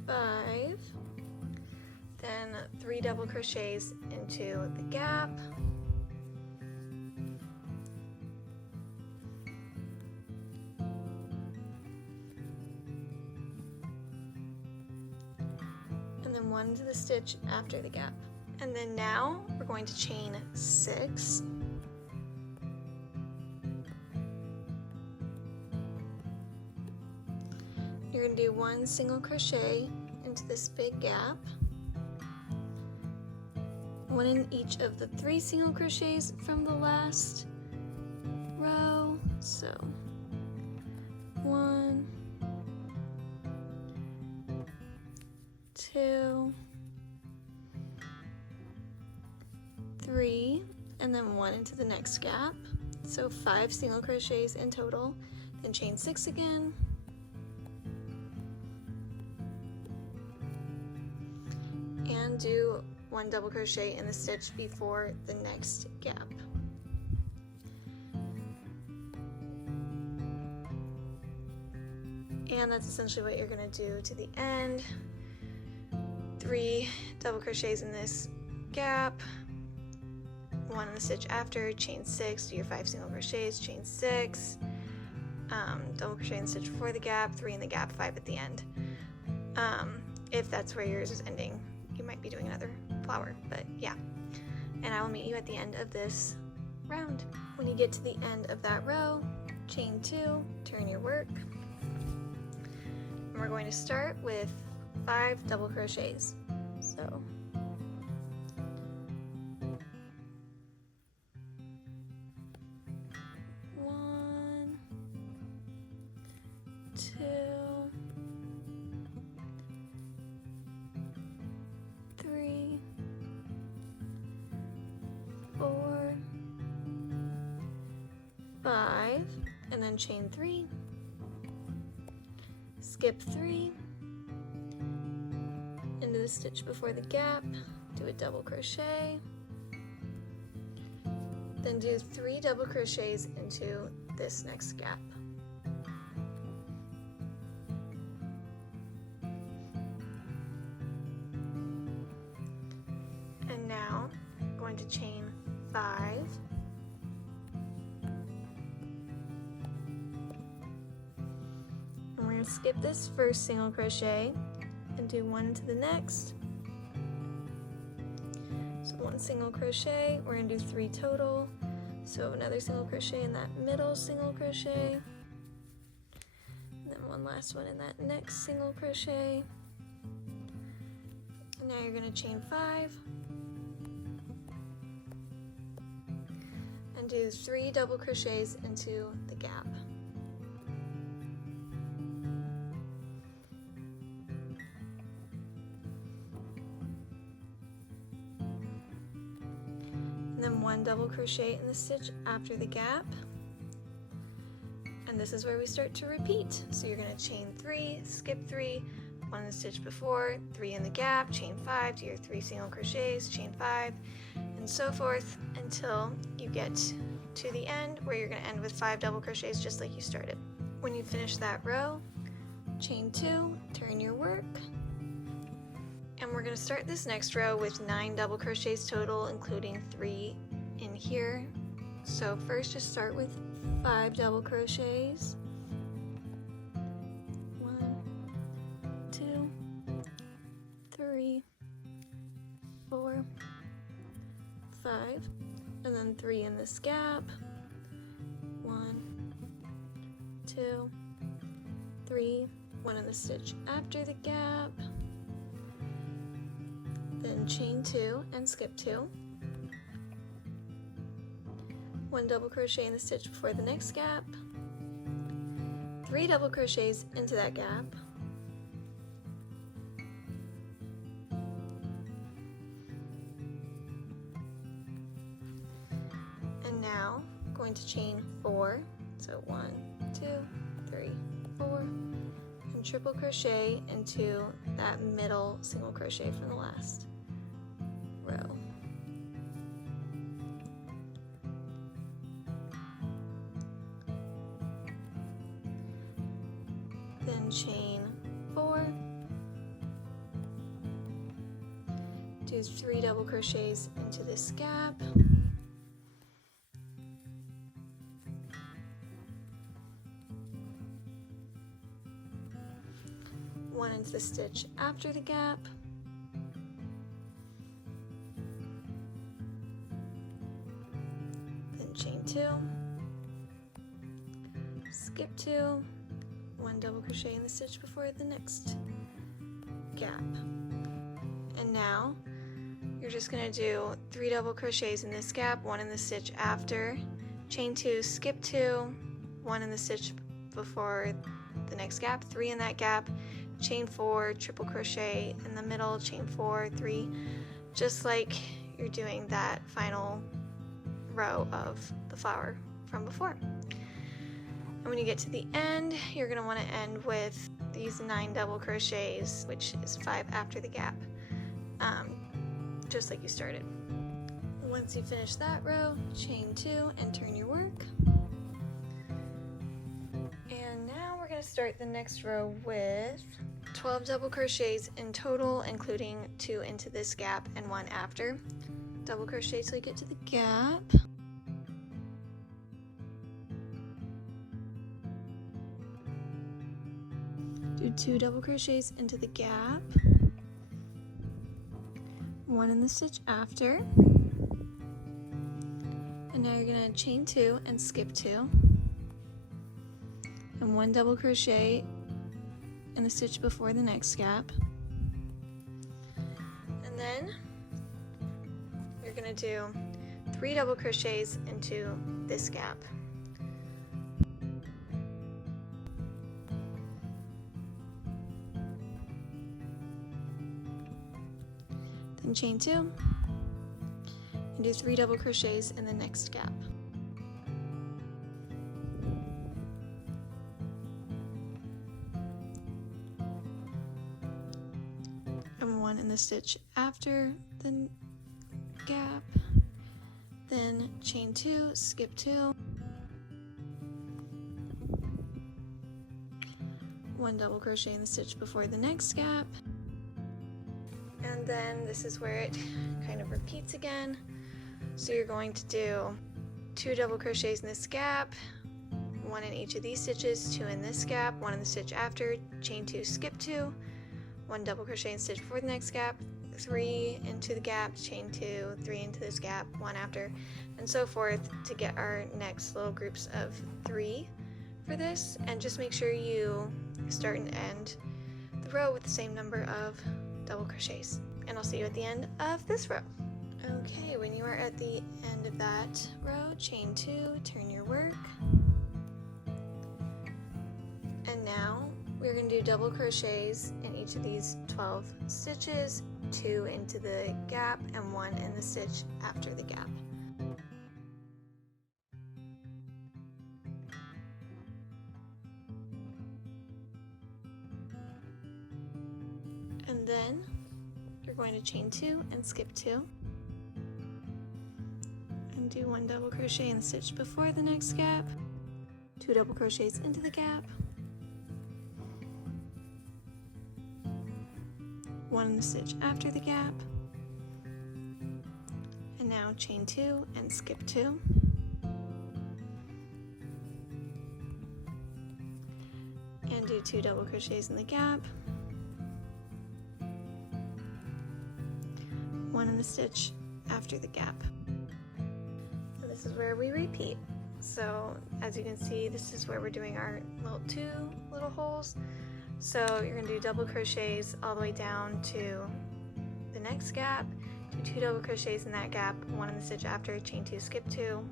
5, then 3 double crochets into the gap, and then 1 into the stitch after the gap. And then now we're going to chain 6. You're going to do 1 single crochet into this big gap, 1 in each of the 3 single crochets from the last row. So 1, 2, 3, and then 1 into the next gap. So 5 single crochets in total, then chain 6 again, and do 1 double crochet in the stitch before the next gap. And that's essentially what you're going to do to the end. 3 double crochets in this gap, 1 in the stitch after, chain 6, do your 5 single crochets, chain 6, double crochet in the stitch before the gap, 3 in the gap, 5 at the end. If that's where yours is ending, you might be doing another flower, but yeah. And I will meet you at the end of this round. When you get to the end of that row, chain 2, turn your work, and we're going to start with 5 double crochets. So 1, 2, 3, 4, 5, and then chain 3, skip 3, into the stitch before the gap, do a double crochet, then do 3 double crochets into this next gap. And now I'm going to chain 5, and we're going to skip this first single crochet and do 1 into the next. So 1 single crochet, we're going to do 3 total. So another single crochet in that middle single crochet, and then 1 last one in that next single crochet. And now you're going to chain 5 and do 3 double crochets into the gap. Then 1 double crochet in the stitch after the gap, and this is where we start to repeat. So you're going to chain 3, skip 3, 1 in the stitch before, 3 in the gap, chain 5, do your 3 single crochets, chain 5, and so forth until you get to the end where you're going to end with 5 double crochets just like you started. When you finish that row, chain 2, turn your work, and we're going to start this next row with 9 double crochets total, including 3 in here. So first just start with 5 double crochets. 1, 2, 3, 4, 5, and then 3 in this gap. 1, 2, 3, 1 in the stitch after the gap. Then chain 2 and skip 2, 1 double crochet in the stitch before the next gap, 3 double crochets into that gap, and now I'm going to chain 4, So 1, 2, 3, 4, and triple crochet into that middle single crochet from the last row. Then chain 4, do 3 double crochets into this gap, one into the stitch after the gap, then chain 2, skip 2, 1 double crochet in the stitch before the next gap. And now you're just going to do 3 double crochets in this gap, 1 in the stitch after, chain 2, skip 2, 1 in the stitch before the next gap, 3 in that gap, chain 4, triple crochet in the middle, chain 4, 3, just like you're doing that final row of the flower from before. And when you get to the end, you're going to want to end with these 9 double crochets, which is 5 after the gap, just like you started. Once you finish that row, chain 2 and turn your work. And now we're going to start the next row with 12 double crochets in total, including 2 into this gap and 1 after. Double crochet till you get to the gap. Do 2 double crochets into the gap, 1 in the stitch after, and now you're going to chain 2 and skip 2, and 1 double crochet in the stitch before the next gap, and then you're going to do 3 double crochets into this gap. Then chain 2 and do 3 double crochets in the next gap. And 1 in the stitch after the gap. Then chain 2, skip 2, 1 double crochet in the stitch before the next gap. And then this is where it kind of repeats again. So you're going to do 2 double crochets in this gap, 1 in each of these stitches, 2 in this gap, 1 in the stitch after, chain 2, skip 2, 1 double crochet in stitch before the next gap, 3 into the gap, chain 2, 3 into this gap, 1 after, and so forth to get our next little groups of 3 for this. And just make sure you start and end the row with the same number of double crochets, and I'll see you at the end of this row. Okay, when you are at the end of that row, chain 2, turn your work, and now we're going to do double crochets in each of these 12 stitches, 2 into the gap and 1 in the stitch after the gap. And then you're going to chain 2 and skip 2 and do 1 double crochet in the stitch before the next gap, 2 double crochets into the gap, 1 in the stitch after the gap, and now chain 2 and skip 2, and do 2 double crochets in the gap, 1 in the stitch after the gap. And this is where we repeat. So as you can see, this is where we're doing our two little holes. So you're going to do double crochets all the way down to the next gap, do 2 double crochets in that gap, 1 in the stitch after, chain 2, skip 2,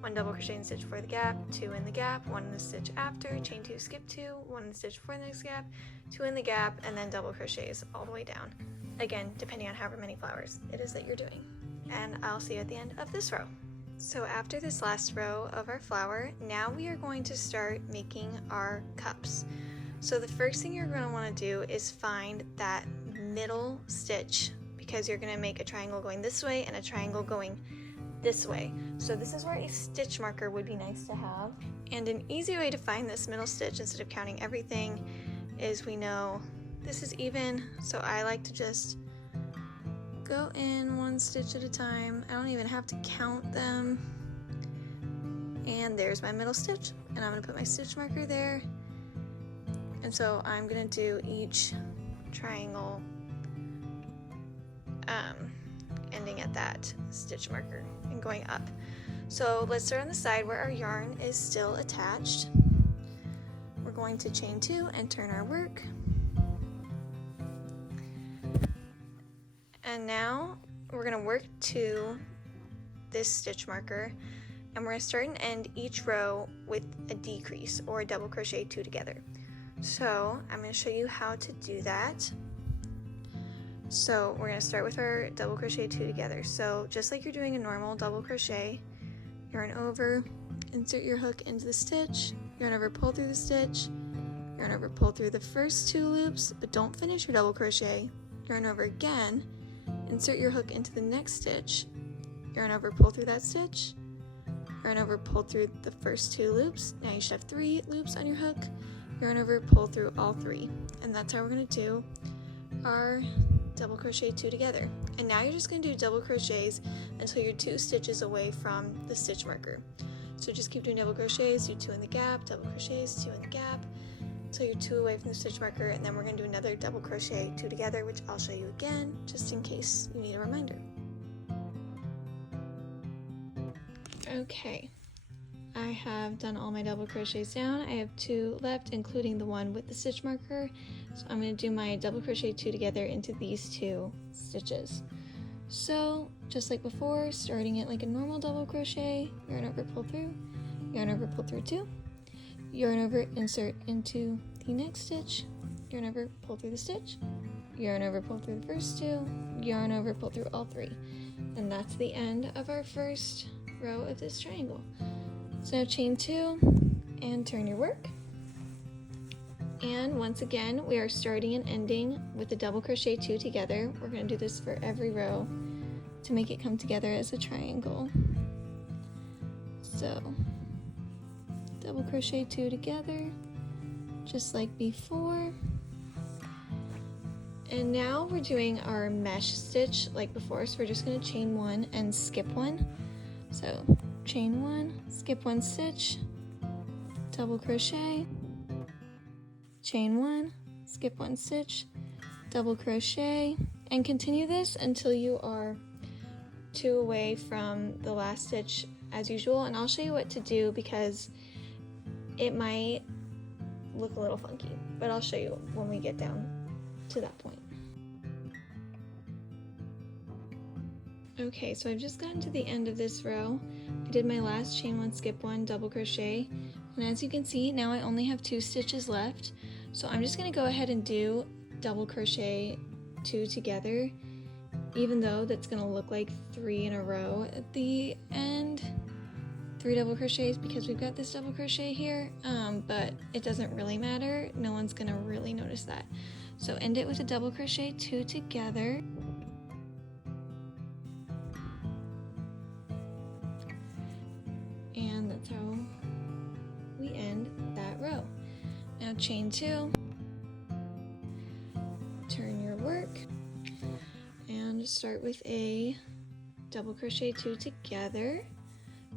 1 double crochet in the stitch before the gap, 2 in the gap, 1 in the stitch after, chain 2, skip 2, 1 in the stitch before the next gap, 2 in the gap, and then double crochets all the way down. Again, depending on however many flowers it is that you're doing. And I'll see you at the end of this row. So after this last row of our flower, now we are going to start making our cups. So the first thing you're going to want to do is find that middle stitch, because you're going to make a triangle going this way and a triangle going this way. So this is where a stitch marker would be nice to have. And an easy way to find this middle stitch instead of counting everything is, we know this is even, so I like to just go in one stitch at a time. I don't even have to count them. And there's my middle stitch, and I'm going to put my stitch marker there. And so I'm going to do each triangle ending at that stitch marker and going up. So let's start on the side where our yarn is still attached. We're going to chain 2 and turn our work. And now we're going to work to this stitch marker, and we're going to start and end each row with a decrease or a double crochet 2 together. So I'm going to show you how to do that. So we're going to start with our double crochet 2 together. So just like you're doing a normal double crochet, yarn over, insert your hook into the stitch, yarn over, pull through the stitch, yarn over, pull through the first 2 loops, but don't finish your double crochet, yarn over again, insert your hook into the next stitch, yarn over, pull through that stitch, yarn over, pull through the first 2 loops. Now you should have 3 loops on your hook, yarn over, pull through all 3. And that's how we're going to do our double crochet 2 together. And now you're just going to do double crochets until you're 2 stitches away from the stitch marker. So just keep doing double crochets, do 2 in the gap, double crochets, 2 in the gap, until you're 2 away from the stitch marker, and then we're going to do another double crochet 2 together, which I'll show you again, just in case you need a reminder. Okay, I have done all my double crochets down. I have 2 left, including the one with the stitch marker. So I'm going to do my double crochet 2 together into these 2 stitches. So just like before, starting it like a normal double crochet, yarn over, pull through, yarn over, pull through 2, yarn over, insert into the next stitch, yarn over, pull through the stitch, yarn over, pull through the first 2, yarn over, pull through all 3. And that's the end of our first row of this triangle. So now chain 2 and turn your work. And once again, we are starting and ending with the double crochet 2 together. We're going to do this for every row to make it come together as a triangle. So double crochet 2 together, just like before. And now we're doing our mesh stitch like before, so we're just going to chain 1 and skip 1. So chain 1, skip 1 stitch, double crochet, chain 1, skip 1 stitch, double crochet, and continue this until you are 2 away from the last stitch as usual. And I'll show you what to do because it might look a little funky, but I'll show you when we get down to that point. Okay, so I've just gotten to the end of this row. I did my last chain 1, skip 1, double crochet, and as you can see, now I only have 2 stitches left. So I'm just going to go ahead and do double crochet 2 together, even though that's going to look like 3 in a row at the end. 3 double crochets because we've got this double crochet here, but it doesn't really matter. No one's going to really notice that. So end it with a double crochet 2 together. And that's how we end that row. Now chain 2, turn your work, and start with a double crochet 2 together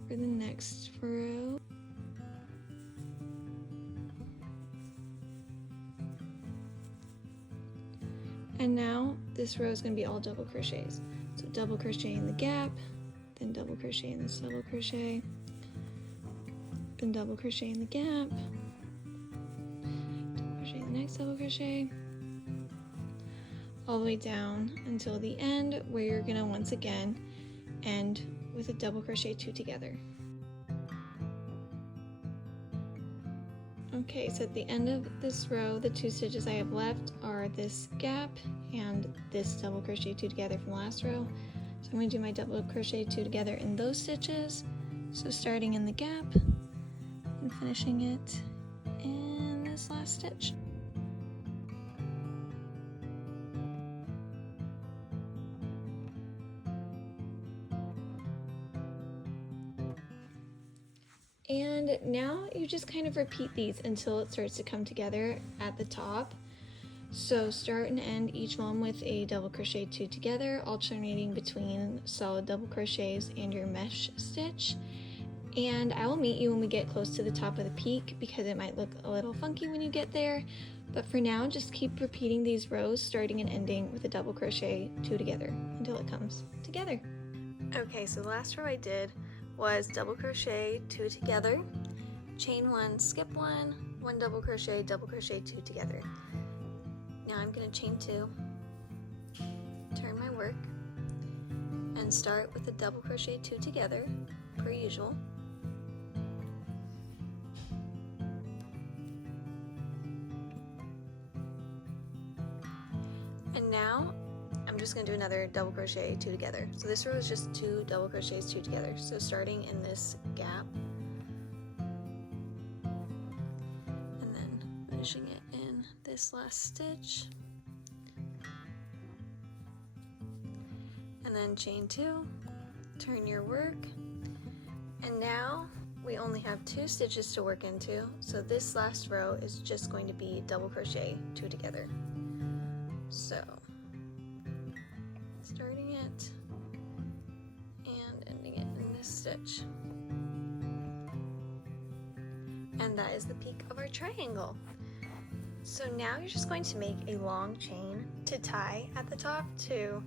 for the next row. And now this row is going to be all double crochets. So double crochet in the gap, then double crochet in this double crochet, then double crochet in the gap, double crochet in the next double crochet, all the way down until the end, where you're going to once again end with a double crochet 2 together. Okay, so at the end of this row, the 2 stitches I have left are this gap and this double crochet 2 together from the last row. So I'm going to do my double crochet 2 together in those stitches. So starting in the gap and finishing it in this last stitch. And now you just kind of repeat these until it starts to come together at the top. So start and end each one with a double crochet 2 together, alternating between solid double crochets and your mesh stitch. And I will meet you when we get close to the top of the peak because it might look a little funky when you get there. But for now, just keep repeating these rows, starting and ending with a double crochet 2 together until it comes together. Okay, so the last row I did was double crochet 2 together, chain 1, skip 1, 1 double crochet 2 together. Now I'm going to chain 2, turn my work, and start with a double crochet 2 together, per usual. And now I'm just going to do another double crochet 2 together. So this row is just 2 double crochets 2 together. So starting in this gap and then finishing it in this last stitch, and then chain 2, turn your work, and now we only have 2 stitches to work into, so this last row is just going to be double crochet 2 together. So starting it and ending it in this stitch. And that is the peak of our triangle. So now you're just going to make a long chain to tie at the top to,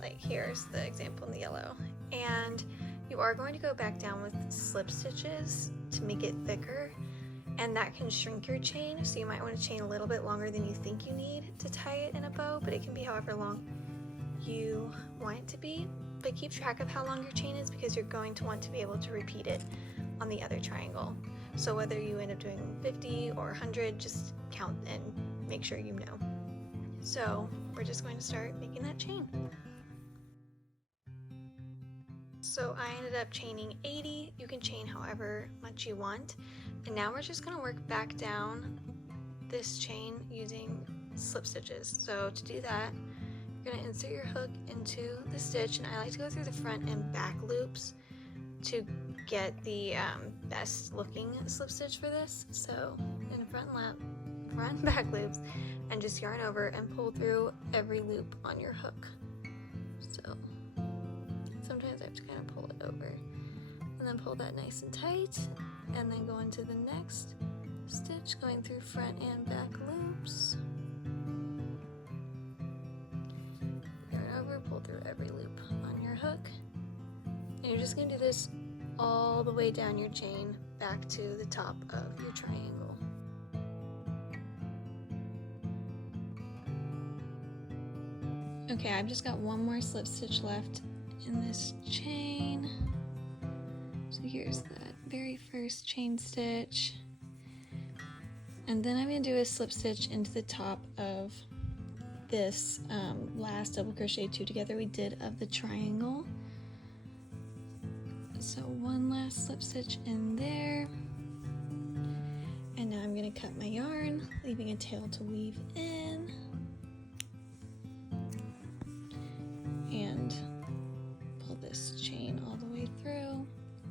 like here's the example in the yellow. And you are going to go back down with slip stitches to make it thicker, and that can shrink your chain, so you might want to chain a little bit longer than you think you need to tie it in a bow, but it can be however long you want it to be. But keep track of how long your chain is because you're going to want to be able to repeat it on the other triangle. So whether you end up doing 50 or 100, just count and make sure you know. So we're just going to start making that chain. So I ended up chaining 80. You can chain however much you want. And now we're just going to work back down this chain using slip stitches. So to do that, you're going to insert your hook into the stitch, and I like to go through the front and back loops to get the best looking slip stitch for this. So in front and back loops, and just yarn over and pull through every loop on your hook. So sometimes I have to kind of pull it over and then pull that nice and tight, and then go into the next stitch going through front and back loops. Yarn over, pull through every loop on your hook, and you're just going to do this all the way down your chain back to the top of your triangle. Okay, I've just got one more slip stitch left in this chain. So here's that very first chain stitch, and then I'm going to do a slip stitch into the top of this last double crochet 2 together we did of the triangle. So one last slip stitch in there, and now I'm going to cut my yarn, leaving a tail to weave in, and pull this chain all the way through,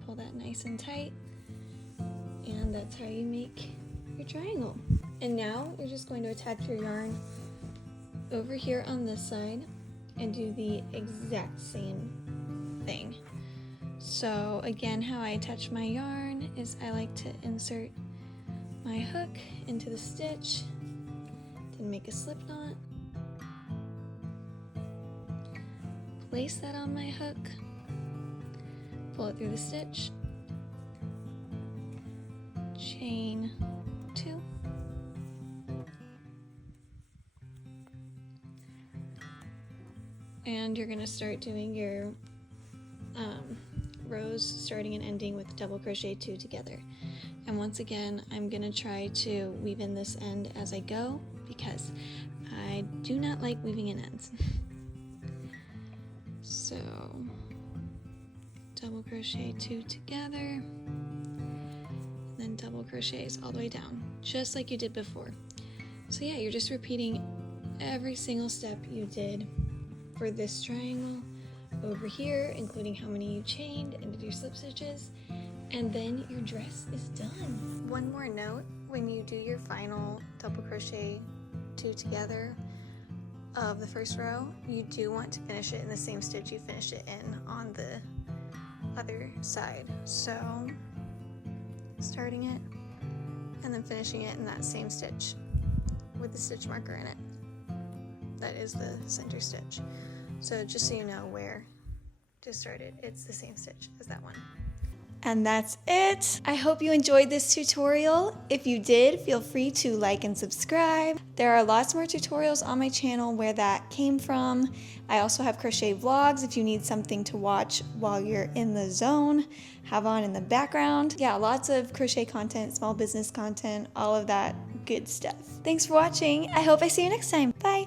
pull that nice and tight, and that's how you make your triangle. And now you're just going to attach your yarn over here on this side and do the exact same thing. So again, how I attach my yarn is I like to insert my hook into the stitch, then make a slip knot, place that on my hook, pull it through the stitch, chain 2, and you're going to start doing your rows starting and ending with double crochet 2 together. And once again, I'm going to try to weave in this end as I go because I do not like weaving in ends. So So double crochet 2 together, and then double crochets all the way down, just like you did before. So yeah, you're just repeating every single step you did for this triangle over here, including how many you chained and did your slip stitches, and then your dress is done. One more note, when you do your final double crochet 2 together of the first row, you do want to finish it in the same stitch you finished it in on the other side. So starting it and then finishing it in that same stitch with the stitch marker in it. That is the center stitch. So just so you know where to start it, it's the same stitch as that one. And that's it. I hope you enjoyed this tutorial. If you did, feel free to like and subscribe. There are lots more tutorials on my channel where that came from. I also have crochet vlogs if you need something to watch while you're in the zone, have on in the background. Yeah, lots of crochet content, small business content, all of that good stuff. Thanks for watching. I hope I see you next time. Bye.